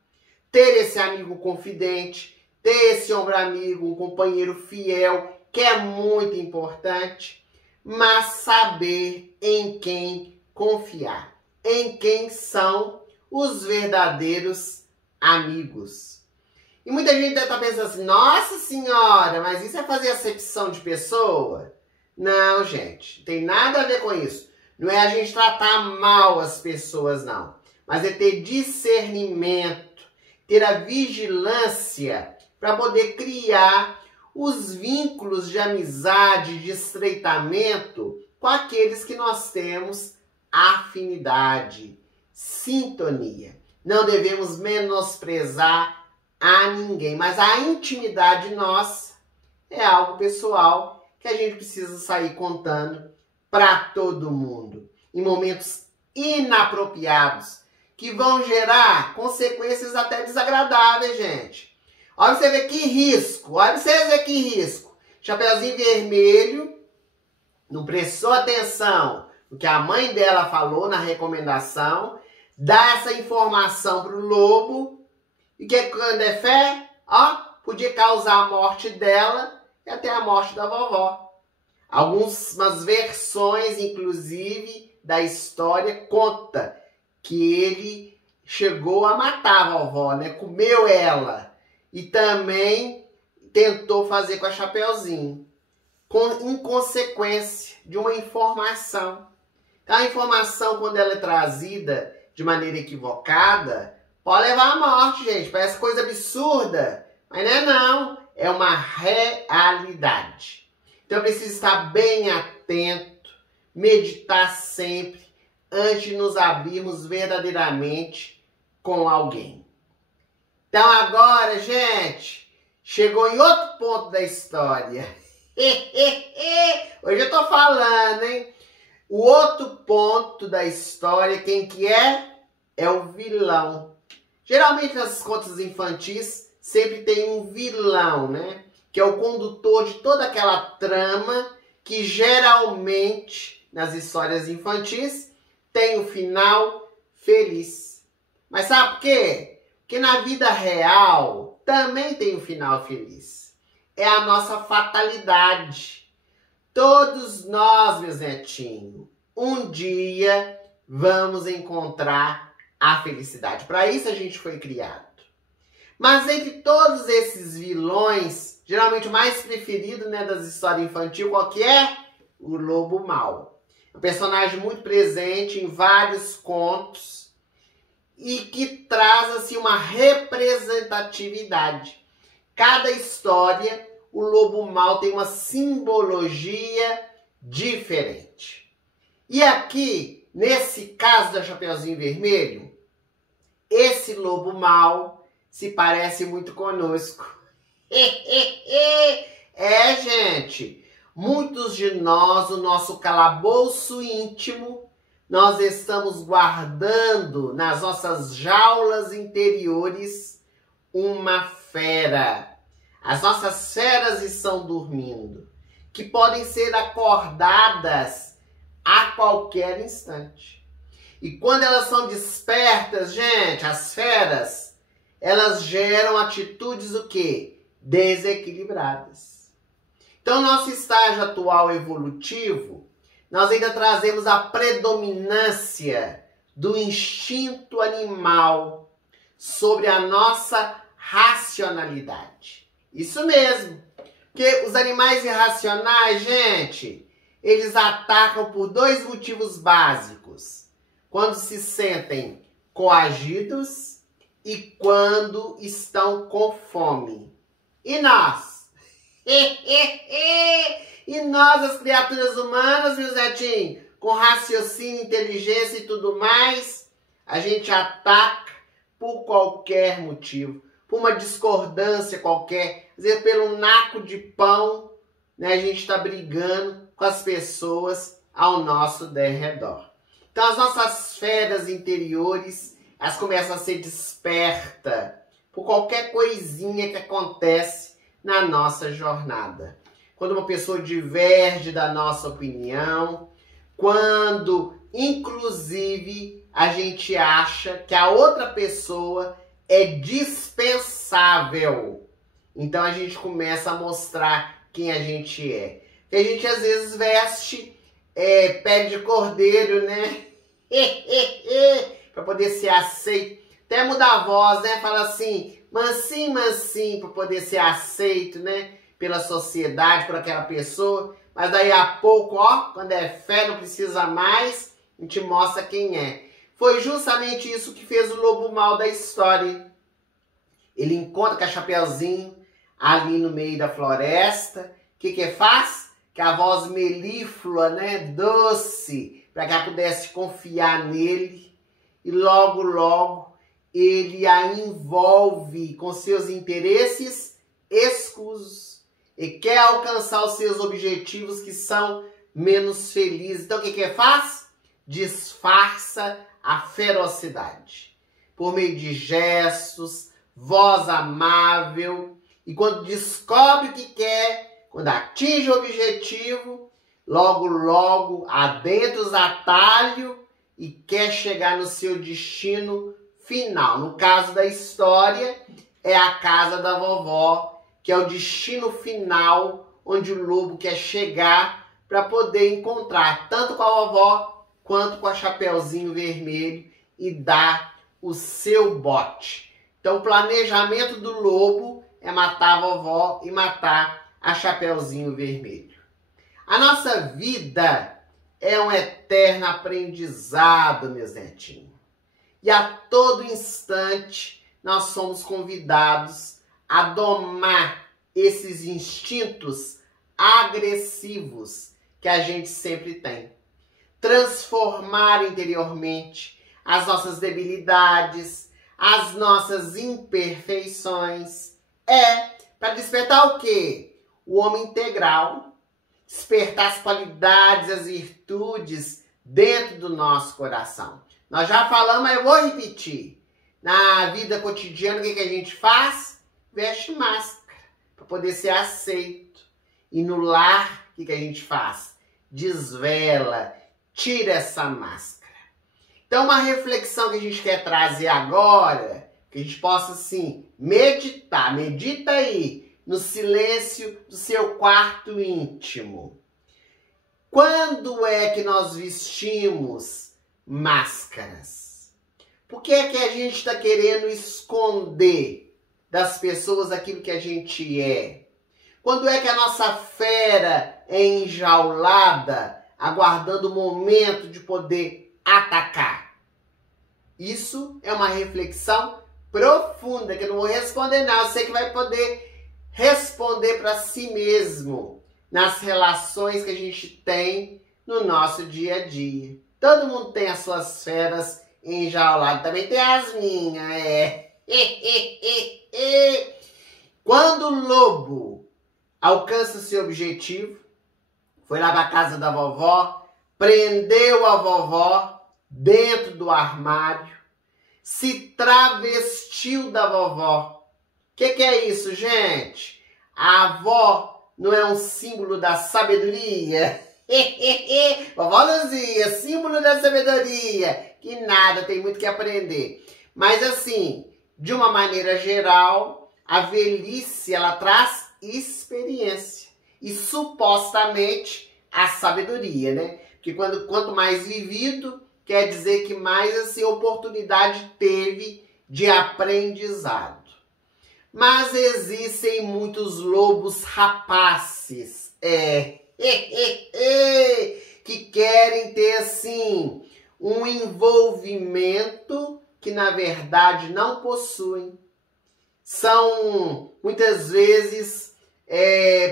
ter esse amigo confidente, ter esse ombro amigo, um companheiro fiel, que é muito importante, mas saber em quem confiar, em quem são os verdadeiros amigos. E muita gente deve estar pensando assim, nossa senhora, mas isso é fazer acepção de pessoa? Não, gente, não tem nada a ver com isso. Não é a gente tratar mal as pessoas, não. Mas é ter discernimento, ter a vigilância para poder criar os vínculos de amizade, de estreitamento com aqueles que nós temos afinidade, sintonia. Não devemos menosprezar a ninguém, mas a intimidade nossa é algo pessoal que a gente precisa sair contando para todo mundo, em momentos inapropriados, que vão gerar consequências até desagradáveis, gente. Olha você ver que risco, olha vocês ver que risco. Chapeuzinho Vermelho não prestou atenção no que a mãe dela falou na recomendação, dá essa informação pro lobo, e que quando é fé, ó, podia causar a morte dela e até a morte da vovó. Algumas versões, inclusive, da história conta que ele chegou a matar a vovó, né? Comeu ela. E também tentou fazer com a Chapeuzinho, em consequência de uma informação. Então, a informação, quando ela é trazida de maneira equivocada, pode levar à morte, gente. Parece coisa absurda, mas não é não. É uma realidade. Então, precisa estar bem atento, meditar sempre, antes de nos abrirmos verdadeiramente com alguém. Então agora, gente, chegou em outro ponto da história. Hoje eu tô falando, hein? O outro ponto da história, quem que é? É o vilão. Geralmente nas contos infantis sempre tem um vilão, né? Que é o condutor de toda aquela trama que geralmente nas histórias infantis tem um final feliz. Mas sabe por quê? Porque na vida real também tem um final feliz. É a nossa fatalidade. Todos nós, meus netinhos, um dia vamos encontrar a felicidade. Para isso a gente foi criado. Mas entre todos esses vilões, geralmente o mais preferido, né, das histórias infantis, qual que é? O lobo mau. Um personagem muito presente em vários contos e que traz assim uma representatividade. Cada história, o lobo mau tem uma simbologia diferente. E aqui, nesse caso da Chapeuzinho Vermelho, esse lobo mau se parece muito conosco. Gente, muitos de nós, o nosso calabouço íntimo, nós estamos guardando nas nossas jaulas interiores uma fera. As nossas feras estão dormindo, que podem ser acordadas a qualquer instante. E quando elas são despertas, gente, as feras, elas geram atitudes o quê? Desequilibradas. Então, nosso estágio atual evolutivo, nós ainda trazemos a predominância do instinto animal sobre a nossa racionalidade. Isso mesmo. Porque os animais irracionais, gente, eles atacam por dois motivos básicos. Quando se sentem coagidos e quando estão com fome. E nós? E nós, as criaturas humanas, meus netinhos, com raciocínio, inteligência e tudo mais, a gente ataca por qualquer motivo, por uma discordância qualquer, às vezes pelo naco de pão, né, a gente está brigando com as pessoas ao nosso derredor. Então as nossas feras interiores, elas começam a ser despertas por qualquer coisinha que acontece na nossa jornada. Quando uma pessoa diverge da nossa opinião, quando, inclusive, a gente acha que a outra pessoa é dispensável. Então a gente começa a mostrar quem a gente é. Que a gente às vezes veste pele de cordeiro, né? Para poder ser aceito. Até muda a voz, né? Fala assim, mansinho, mansinho, para poder ser aceito, né? Pela sociedade, por aquela pessoa. Mas daí a pouco, ó, quando é fé, não precisa mais, a gente mostra quem é. Foi justamente isso que fez o lobo mau da história. Ele encontra com a Chapeuzinho ali no meio da floresta. O que faz? Que a voz melíflua, né, doce, para que ela pudesse confiar nele. E logo, logo, ele a envolve com seus interesses escusos. E quer alcançar os seus objetivos que são menos felizes. Então o que faz? Disfarça a ferocidade. Por meio de gestos, voz amável. E quando descobre o que quer, quando atinge o objetivo, logo, logo adentra os atalhos e quer chegar no seu destino final. No caso da história, é a casa da vovó, que é o destino final onde o lobo quer chegar para poder encontrar tanto com a vovó quanto com a Chapeuzinho Vermelho e dar o seu bote. Então o planejamento do lobo é matar a vovó e matar a Chapeuzinho Vermelho. A nossa vida é um eterno aprendizado, meus netinhos. E a todo instante nós somos convidados a domar esses instintos agressivos que a gente sempre tem. Transformar interiormente as nossas debilidades, as nossas imperfeições. Para despertar o quê? O homem integral. Despertar as qualidades, as virtudes dentro do nosso coração. Nós já falamos, mas eu vou repetir. Na vida cotidiana, o que a gente faz? Veste máscara, para poder ser aceito. E no lar, o que a gente faz? Desvela, tira essa máscara. Então, uma reflexão que a gente quer trazer agora, que a gente possa, assim, meditar. Medita aí, no silêncio do seu quarto íntimo. Quando é que nós vestimos máscaras? Por que é que a gente está querendo esconder das pessoas aquilo que a gente é? Quando é que a nossa fera é enjaulada, aguardando o momento de poder atacar? Isso é uma reflexão profunda, que eu não vou responder não. Você que vai poder responder para si mesmo nas relações que a gente tem no nosso dia a dia. Todo mundo tem as suas feras enjauladas, também tem as minhas, Quando o lobo alcança o seu objetivo, foi lá para a casa da vovó, prendeu a vovó dentro do armário, se travestiu da vovó. O que é isso, gente? A avó não é um símbolo da sabedoria? Vovó Luzia, símbolo da sabedoria. Que nada, tem muito que aprender. Mas assim, de uma maneira geral, a velhice, ela traz experiência. E supostamente a sabedoria, né? Porque quanto mais vivido, quer dizer que mais assim, oportunidade teve de aprendizado. Mas existem muitos lobos rapazes, que querem ter, assim, um envolvimento que, na verdade, não possuem. São, muitas vezes,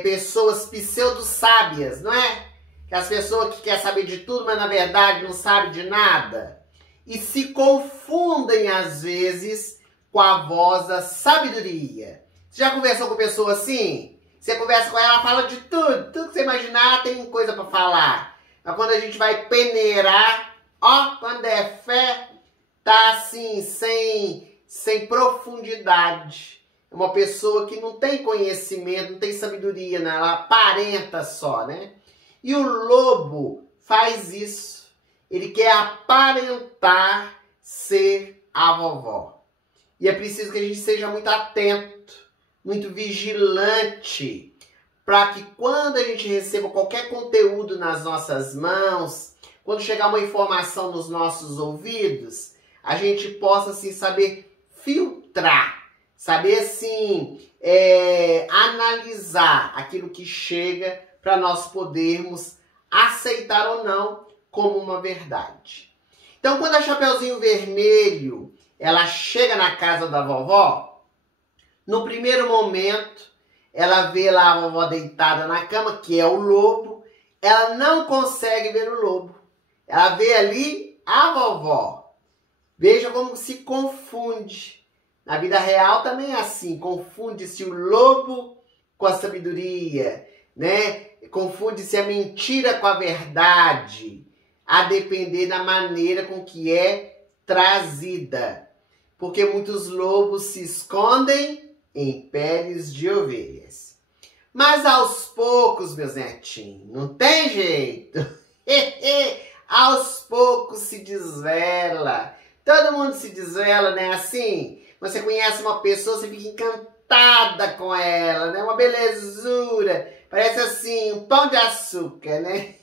pessoas pseudo-sábias, não é? Que as pessoas que querem saber de tudo, mas na verdade não sabem de nada. E se confundem, às vezes, com a voz da sabedoria. Você já conversou com pessoa assim? Você conversa com ela, ela fala de tudo. Tudo que você imaginar tem coisa para falar. Mas quando a gente vai peneirar, quando é fé, tá assim, sem profundidade. É uma pessoa que não tem conhecimento, não tem sabedoria, né? Ela aparenta só, né? E o lobo faz isso. Ele quer aparentar ser a vovó. E é preciso que a gente seja muito atento, muito vigilante, para que quando a gente receba qualquer conteúdo nas nossas mãos, quando chegar uma informação nos nossos ouvidos, a gente possa assim, saber filtrar, saber assim, analisar aquilo que chega para nós podermos aceitar ou não como uma verdade. Então, quando a Chapeuzinho Vermelho ela chega na casa da vovó, no primeiro momento, ela vê lá a vovó deitada na cama, que é o lobo. Ela não consegue ver o lobo. Ela vê ali a vovó. Veja como se confunde. Na vida real também é assim. Confunde-se o lobo com a sabedoria, né? Confunde-se a mentira com a verdade, a depender da maneira com que é trazida. Porque muitos lobos se escondem em peles de ovelhas. Mas aos poucos, meus netinhos, não tem jeito. Aos poucos se desvela. Todo mundo se desvela, né? Assim, você conhece uma pessoa, você fica encantada com ela, né? Uma belezura. Parece assim, um pão de açúcar, né?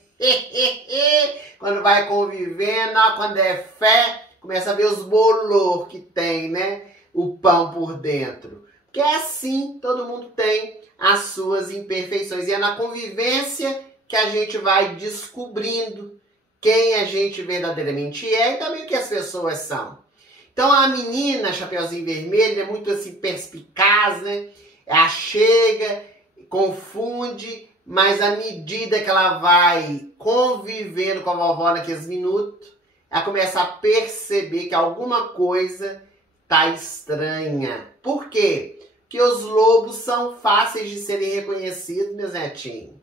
Quando vai convivendo, quando é fé, começa a ver os bolor que tem, né? O pão por dentro. Porque é assim, todo mundo tem as suas imperfeições. E é na convivência que a gente vai descobrindo quem a gente verdadeiramente é e também o que as pessoas são. Então a menina, Chapeuzinho Vermelho, é muito assim perspicaz, né? Ela chega, confunde, mas à medida que ela vai convivendo com a vovó naqueles minutos, ela começa a perceber que alguma coisa tá estranha. Por quê? Porque os lobos são fáceis de serem reconhecidos, meus netinhos.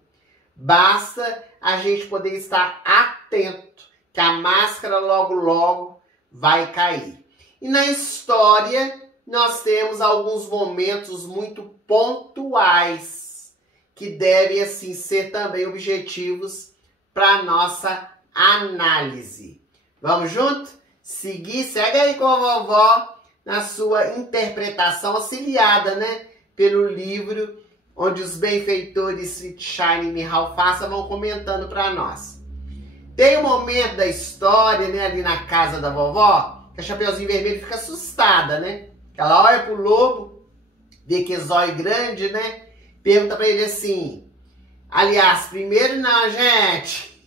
Basta a gente poder estar atento, que a máscara logo, logo vai cair. E na história, nós temos alguns momentos muito pontuais, que devem, assim, ser também objetivos para a nossa análise. Vamos junto? Segue aí com a vovó na sua interpretação auxiliada, né? Pelo livro, onde os benfeitores Sweet Shine e Mihal Faça vão comentando para nós. Tem um momento da história, né? Ali na casa da vovó, que a Chapeuzinho Vermelho fica assustada, né? Ela olha pro lobo, vê que é zóio grande, né? Pergunta para ele assim, aliás, primeiro não, gente.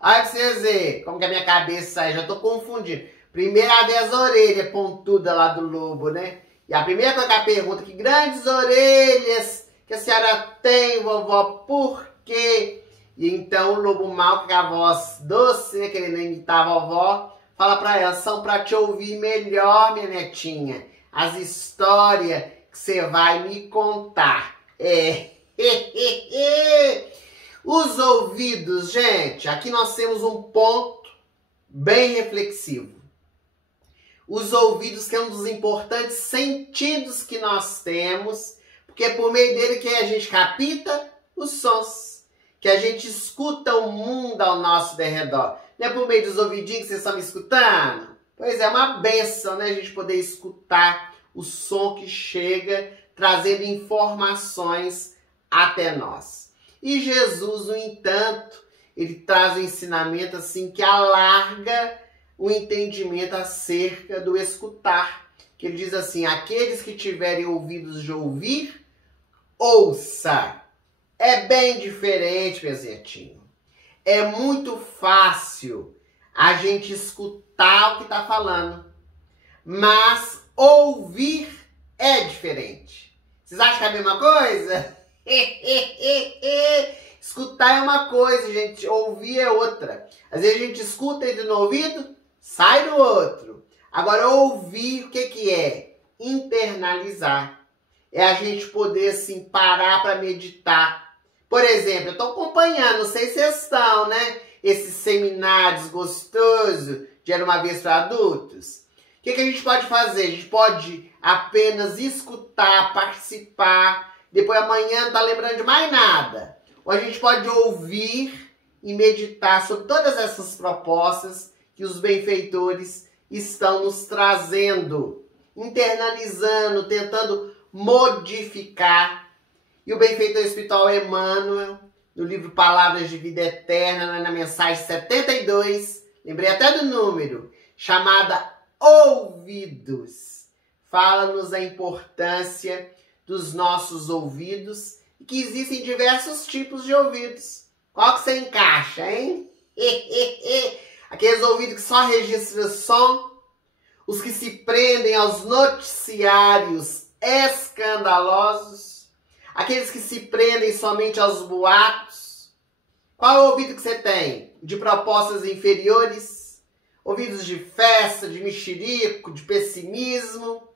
Olha pra vocês verem como que a minha cabeça sai, já tô confundindo. Primeira vez as orelhas pontudas lá do lobo, né? E a primeira coisa que ela pergunta, que grandes orelhas que a senhora tem, vovó, por quê? E então o lobo mau, com a voz doce, né, querendo imitar a vovó, fala pra ela, são pra te ouvir melhor, minha netinha, as histórias que você vai me contar. Os ouvidos, gente, aqui nós temos um ponto bem reflexivo. Os ouvidos, que é um dos importantes sentidos que nós temos, porque é por meio dele que a gente capta os sons, que a gente escuta o mundo ao nosso derredor. Não é por meio dos ouvidinhos que vocês estão me escutando? Pois é, uma bênção, né? A gente poder escutar o som que chega, trazendo informações até nós. E Jesus, no entanto, ele traz um ensinamento assim que alarga o entendimento acerca do escutar. Que ele diz assim, aqueles que tiverem ouvidos de ouvir, ouça. É bem diferente, meus netinhos. É muito fácil a gente escutar o que está falando, mas ouvir é diferente. Vocês acham que é a mesma coisa? Escutar é uma coisa, gente. Ouvir é outra. Às vezes a gente escuta entre no ouvido, sai do outro. Agora, ouvir, o que é? Internalizar. É a gente poder, assim, parar para meditar. Por exemplo, eu estou acompanhando, não sei se vocês estão, né? Esses seminários gostosos de Era Uma Vez para Adultos. O que a gente pode fazer? A gente pode apenas escutar, participar, depois amanhã não tá lembrando de mais nada. Ou a gente pode ouvir e meditar sobre todas essas propostas que os benfeitores estão nos trazendo, internalizando, tentando modificar. E o benfeitor espiritual Emmanuel, no livro Palavras de Vida Eterna, na mensagem 72, lembrei até do número, chamada Ouvidos, fala-nos a importância dos nossos ouvidos e que existem diversos tipos de ouvidos. Qual que você encaixa, hein? Aqueles ouvidos que só registram som, os que se prendem aos noticiários escandalosos, aqueles que se prendem somente aos boatos. Qual é o ouvido que você tem? De propostas inferiores? Ouvidos de festa, de mexerico, de pessimismo?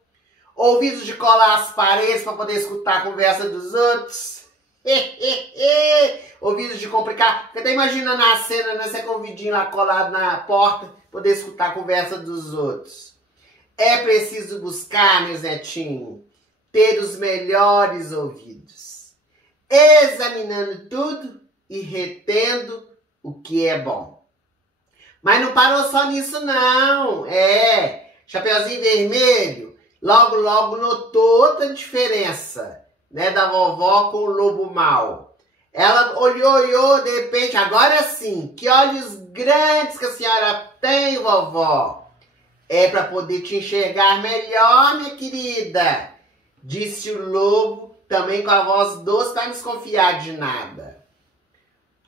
Ouvidos de colar as paredes para poder escutar a conversa dos outros? Ouvidos de complicar. Você até imagina na cena, né? Você com o vidinho lá colado na porta, poder escutar a conversa dos outros. É preciso buscar, meus netinhos, ter os melhores ouvidos, examinando tudo e retendo o que é bom. Mas não parou só nisso, não. Chapeuzinho Vermelho logo notou outra diferença, né, da vovó com o lobo mau. Ela olhou, de repente, agora sim, que olhos grandes que a senhora tem, vovó. É para poder te enxergar melhor, minha querida, disse o lobo, também com a voz doce, para desconfiar de nada.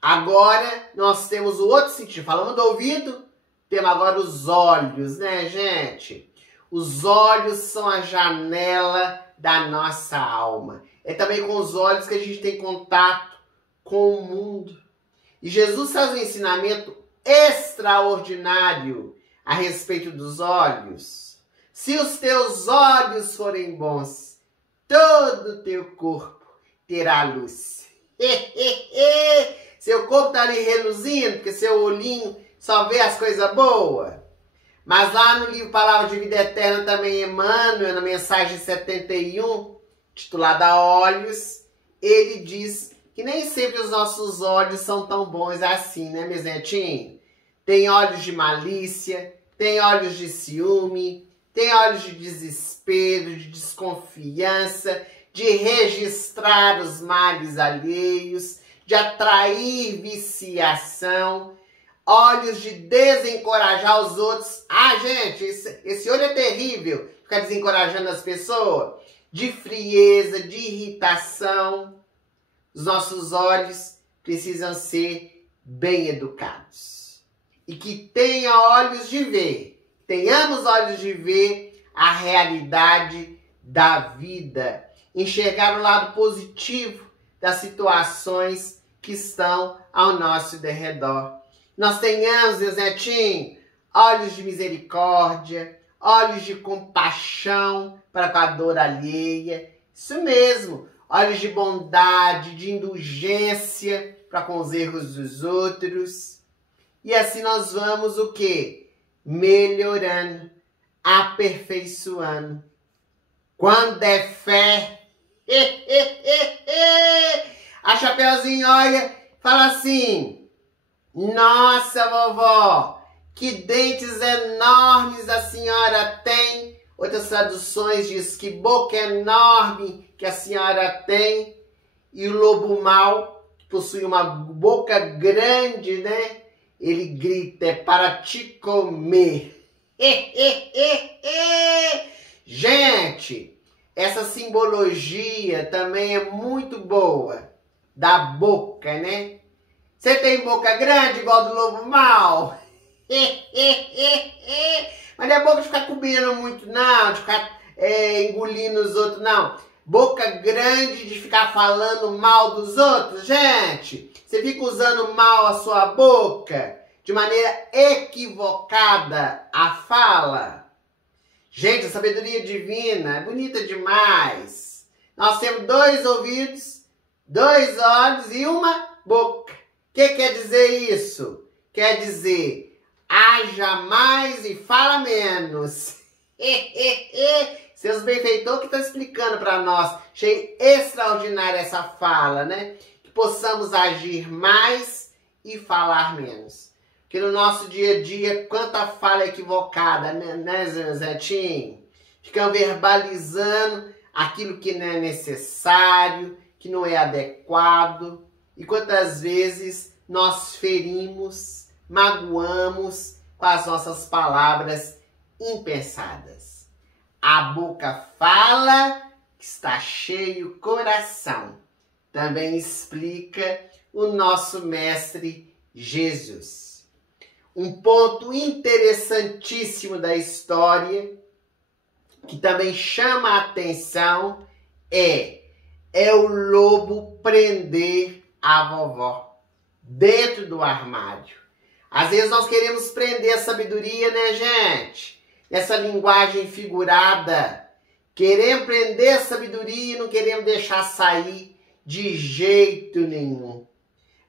Agora nós temos o outro sentido. Falamos do ouvido, temos agora os olhos, né, gente? Os olhos são a janela da nossa alma. É também com os olhos que a gente tem contato com o mundo. E Jesus faz um ensinamento extraordinário a respeito dos olhos. Se os teus olhos forem bons, todo o teu corpo terá luz. Seu corpo está ali reluzindo, porque seu olhinho só vê as coisas boas. Mas lá no livro Palavra de Vida Eterna também, Emmanuel, na mensagem 71, titulada Olhos, ele diz que nem sempre os nossos olhos são tão bons assim, né, meus netinhos? Tem olhos de malícia, tem olhos de ciúme, tem olhos de desespero, de desconfiança, de registrar os males alheios, de atrair viciação, olhos de desencorajar os outros. Ah, gente, esse olho é terrível, ficar desencorajando as pessoas. De frieza, de irritação. Os nossos olhos precisam ser bem educados. E que tenha olhos de ver, tenhamos olhos de ver a realidade da vida. Enxergar o lado positivo das situações que estão ao nosso derredor. Nós tenhamos, meus netinhos, olhos de misericórdia, olhos de compaixão para com a dor alheia. Isso mesmo, olhos de bondade, de indulgência para com os erros dos outros. E assim nós vamos o quê? Melhorando, aperfeiçoando. Quando é fé, a Chapeuzinho olha, fala assim: nossa, vovó, que dentes enormes a senhora tem. Outras traduções diz que boca enorme que a senhora tem. E o lobo mau, que possui uma boca grande, né? Ele grita: é para te comer. Gente, essa simbologia também é muito boa. Da boca, né? Você tem boca grande igual do lobo mau? Mas não é boca de ficar comendo muito, não. De ficar engolindo os outros, não. boca grande de ficar falando mal dos outros, gente? Você fica usando mal a sua boca, de maneira equivocada a fala? Gente, a sabedoria divina é bonita demais. Nós temos 2 ouvidos, 2 olhos e uma boca. O que quer dizer isso? Quer dizer, haja mais e fala menos. Seus benfeitores que estão explicando para nós. Achei extraordinária essa fala, né? Que possamos agir mais e falar menos. Porque no nosso dia a dia, quanta fala equivocada, né, Zetinho? Ficam verbalizando aquilo que não é necessário, que não é adequado. E quantas vezes nós ferimos, magoamos com as nossas palavras impensadas. A boca fala que está cheio o coração. Também explica o nosso mestre Jesus. Um ponto interessantíssimo da história, que também chama a atenção, é o lobo prender a vovó dentro do armário. Às vezes nós queremos prender a sabedoria, né, gente? Essa linguagem figurada. Queremos prender a sabedoria e não queremos deixar sair de jeito nenhum.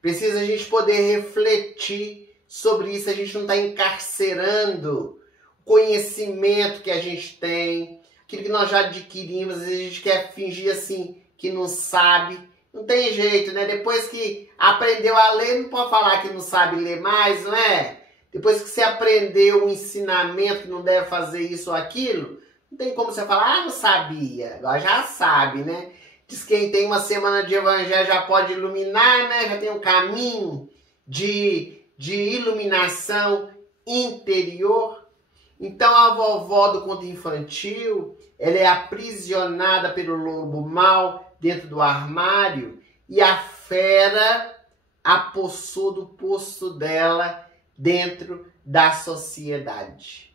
Precisa a gente poder refletir sobre isso. A gente não está encarcerando o conhecimento que a gente tem, aquilo que nós já adquirimos. Às vezes a gente quer fingir assim que não sabe. Não tem jeito, né? Depois que aprendeu a ler, não pode falar que não sabe ler mais, não é? Depois que você aprendeu um ensinamento que não deve fazer isso ou aquilo, não tem como você falar, não sabia. Agora já sabe, né? Diz que quem tem uma semana de evangelho já pode iluminar, né? Já tem um caminho de iluminação interior. Então a vovó do conto infantil, ela é aprisionada pelo lobo mau dentro do armário e a fera apossou do posto dela dentro da sociedade.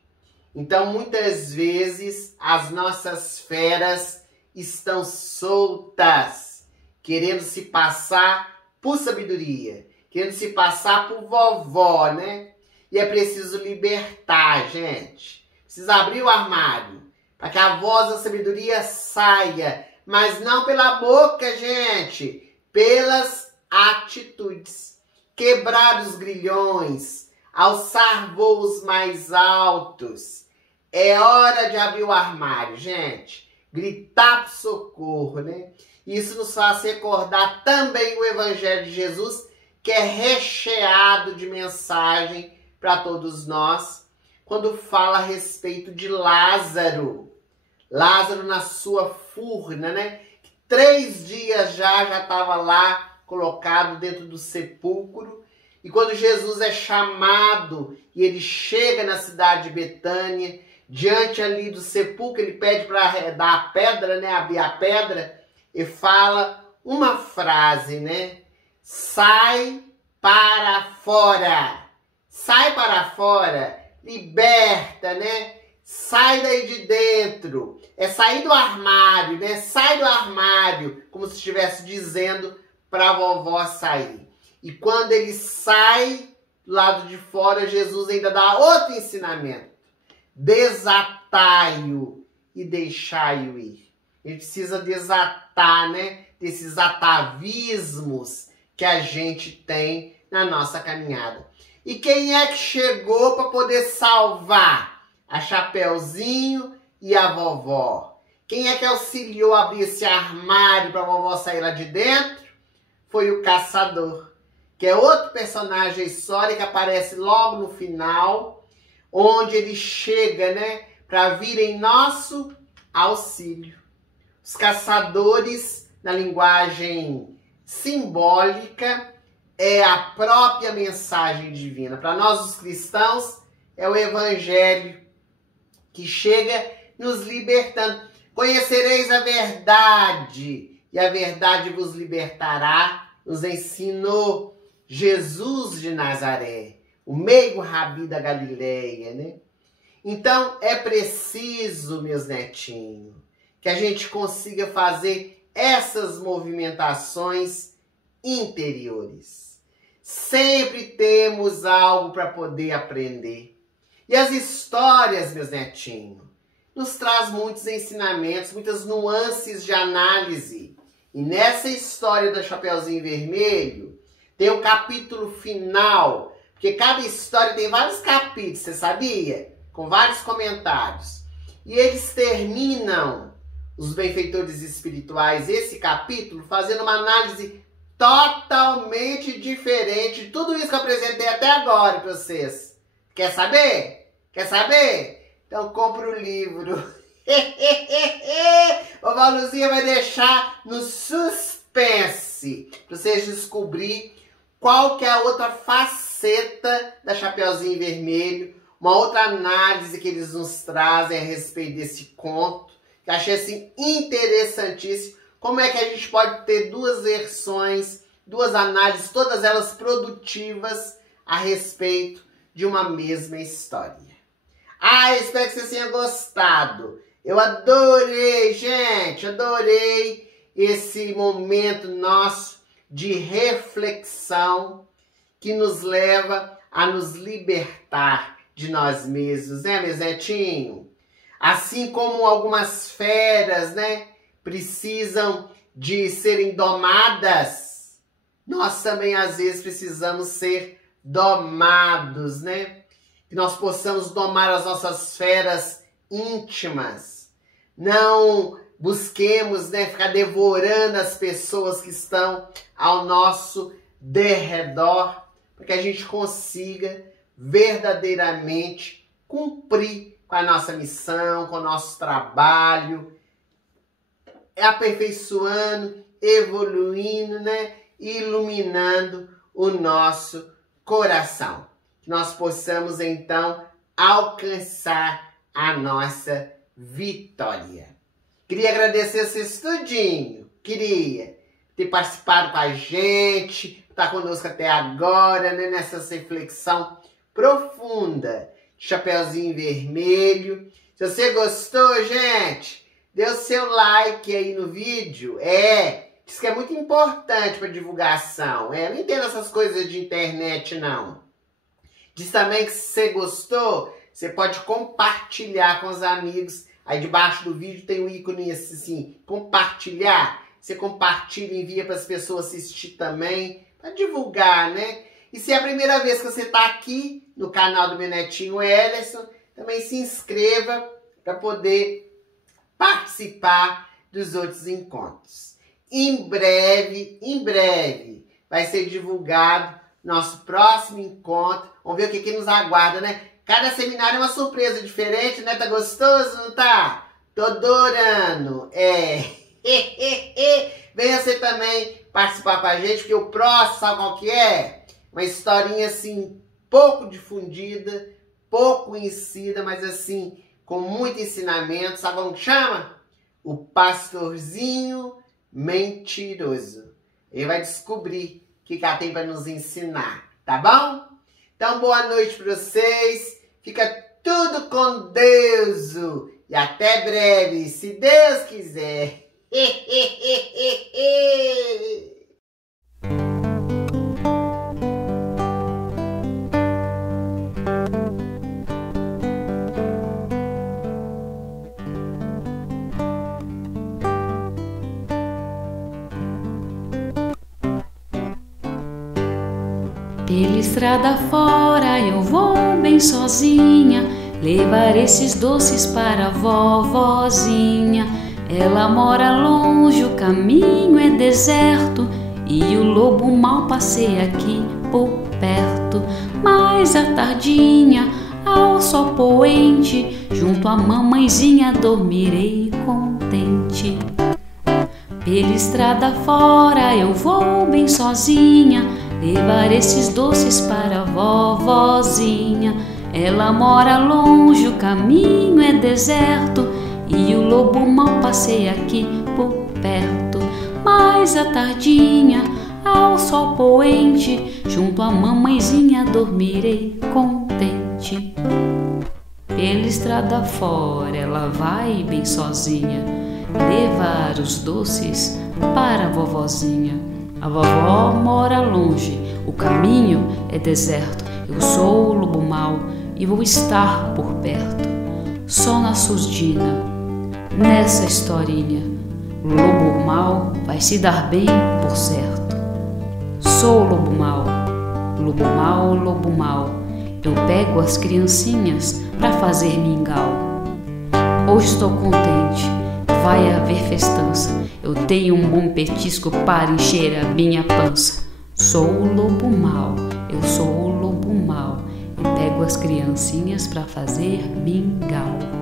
Então, muitas vezes, as nossas feras estão soltas, querendo se passar por sabedoria, querendo se passar por vovó, né? E é preciso libertar, gente. Precisa abrir o armário, para que a voz da sabedoria saia, mas não pela boca, gente, pelas atitudes. Quebrar os grilhões, alçar voos mais altos. É hora de abrir o armário, gente. Gritar por socorro, né? Isso nos faz recordar também o Evangelho de Jesus, que é recheado de mensagem para todos nós, quando fala a respeito de Lázaro. Lázaro na sua furna, né? 3 dias já estava lá, colocado dentro do sepulcro. E quando Jesus é chamado e ele chega na cidade de Betânia, diante ali do sepulcro, ele pede para dar a pedra, né? Abrir a pedra, e fala uma frase, né? Sai para fora. Sai para fora. Liberta, né? Sai daí de dentro. É sair do armário, né? Sai do armário, como se estivesse dizendo para a vovó sair. E quando ele sai do lado de fora, Jesus ainda dá outro ensinamento. Desatai-o e deixai-o ir. Ele precisa desatar, né? Desses atavismos que a gente tem na nossa caminhada. E quem é que chegou para poder salvar? A Chapeuzinho e a vovó. Quem é que auxiliou a abrir esse armário para a vovó sair lá de dentro? Foi o caçador, que é outro personagem histórico que aparece logo no final, onde ele chega, né, para vir em nosso auxílio. Os caçadores, na linguagem simbólica, é a própria mensagem divina. Para nós, os cristãos, é o Evangelho que chega nos libertando. Conhecereis a verdade, e a verdade vos libertará, nos ensinou Jesus de Nazaré, o meigo rabi da Galileia, né? Então, é preciso, meus netinhos, que a gente consiga fazer essas movimentações interiores. Sempre temos algo para poder aprender. E as histórias, meus netinhos, nos traz muitos ensinamentos, muitas nuances de análise. E nessa história do Chapeuzinho Vermelho, tem o capítulo final, porque cada história tem vários capítulos, você sabia? Com vários comentários. E eles terminam, os benfeitores espirituais, esse capítulo, fazendo uma análise totalmente diferente de tudo isso que eu apresentei até agora para vocês. Quer saber? Quer saber? Então compra o livro. O Valuzinha vai deixar no suspense para vocês descobrir qual que é a outra faceta da Chapeuzinho Vermelho, uma outra análise que eles nos trazem a respeito desse conto, que achei assim interessantíssimo. Como é que a gente pode ter duas versões, duas análises, todas elas produtivas a respeito de uma mesma história. Ah, eu espero que você tenha gostado. Eu adorei, gente, adorei esse momento nosso de reflexão que nos leva a nos libertar de nós mesmos, né, meus netinhos? Assim como algumas feras, né, precisam de serem domadas, nós também às vezes precisamos ser domados, né? Que nós possamos domar as nossas feras íntimas. Não busquemos, né, ficar devorando as pessoas que estão ao nosso derredor, para que a gente consiga verdadeiramente cumprir com a nossa missão, com o nosso trabalho, aperfeiçoando, evoluindo, né, iluminando o nosso coração. Que nós possamos, então, alcançar a nossa vitória. Queria agradecer esse tudinho. Queria ter participado com a gente, estar conosco até agora, né, nessa reflexão profunda. Chapeuzinho Vermelho. Se você gostou, gente, dê o seu like aí no vídeo. Isso que é muito importante para divulgação. Não entendo essas coisas de internet, não. Diz também que se você gostou, você pode compartilhar com os amigos. Aí debaixo do vídeo tem um ícone assim, compartilhar. Você compartilha e envia para as pessoas assistir também, para divulgar, né? E se é a primeira vez que você está aqui no canal do meu netinho Ellerson, também se inscreva para poder participar dos outros encontros. Em breve, vai ser divulgado nosso próximo encontro. Vamos ver o que nos aguarda, né? Cada seminário é uma surpresa diferente, né? Tá gostoso, não tá? Tô adorando. Venha você também participar com a gente, porque o próximo, sabe qual que é? Uma historinha assim, pouco difundida, pouco conhecida, mas assim, com muito ensinamento. Sabe como que chama? O Pastorzinho Mentiroso. Ele vai descobrir o que ela tem para nos ensinar, tá bom? Então, boa noite para vocês. Fica tudo com Deus. E até breve, se Deus quiser. Pela estrada fora eu vou bem sozinha, levar esses doces para a vovozinha. Ela mora longe, o caminho é deserto, e o lobo mal passeia aqui por perto. Mas à tardinha, ao sol poente, junto à mamãezinha dormirei contente. Pela estrada fora eu vou bem sozinha, levar esses doces para a vovozinha. Ela mora longe, o caminho é deserto, e o lobo mal passeia aqui por perto. Mas à tardinha, ao sol poente, junto à mamãezinha dormirei contente. Pela estrada fora ela vai bem sozinha, levar os doces para a vovozinha. A vovó mora longe, o caminho é deserto. Eu sou o lobo mau e vou estar por perto. Só na surdina, nessa historinha, o lobo mau vai se dar bem por certo. Sou o lobo mau, lobo mau, lobo mau. Eu pego as criancinhas pra fazer mingau. Hoje estou contente, vai haver festança. Eu tenho um bom petisco para encher a minha pança. Sou o lobo mau, eu sou o lobo mau. Eu pego as criancinhas pra fazer mingau.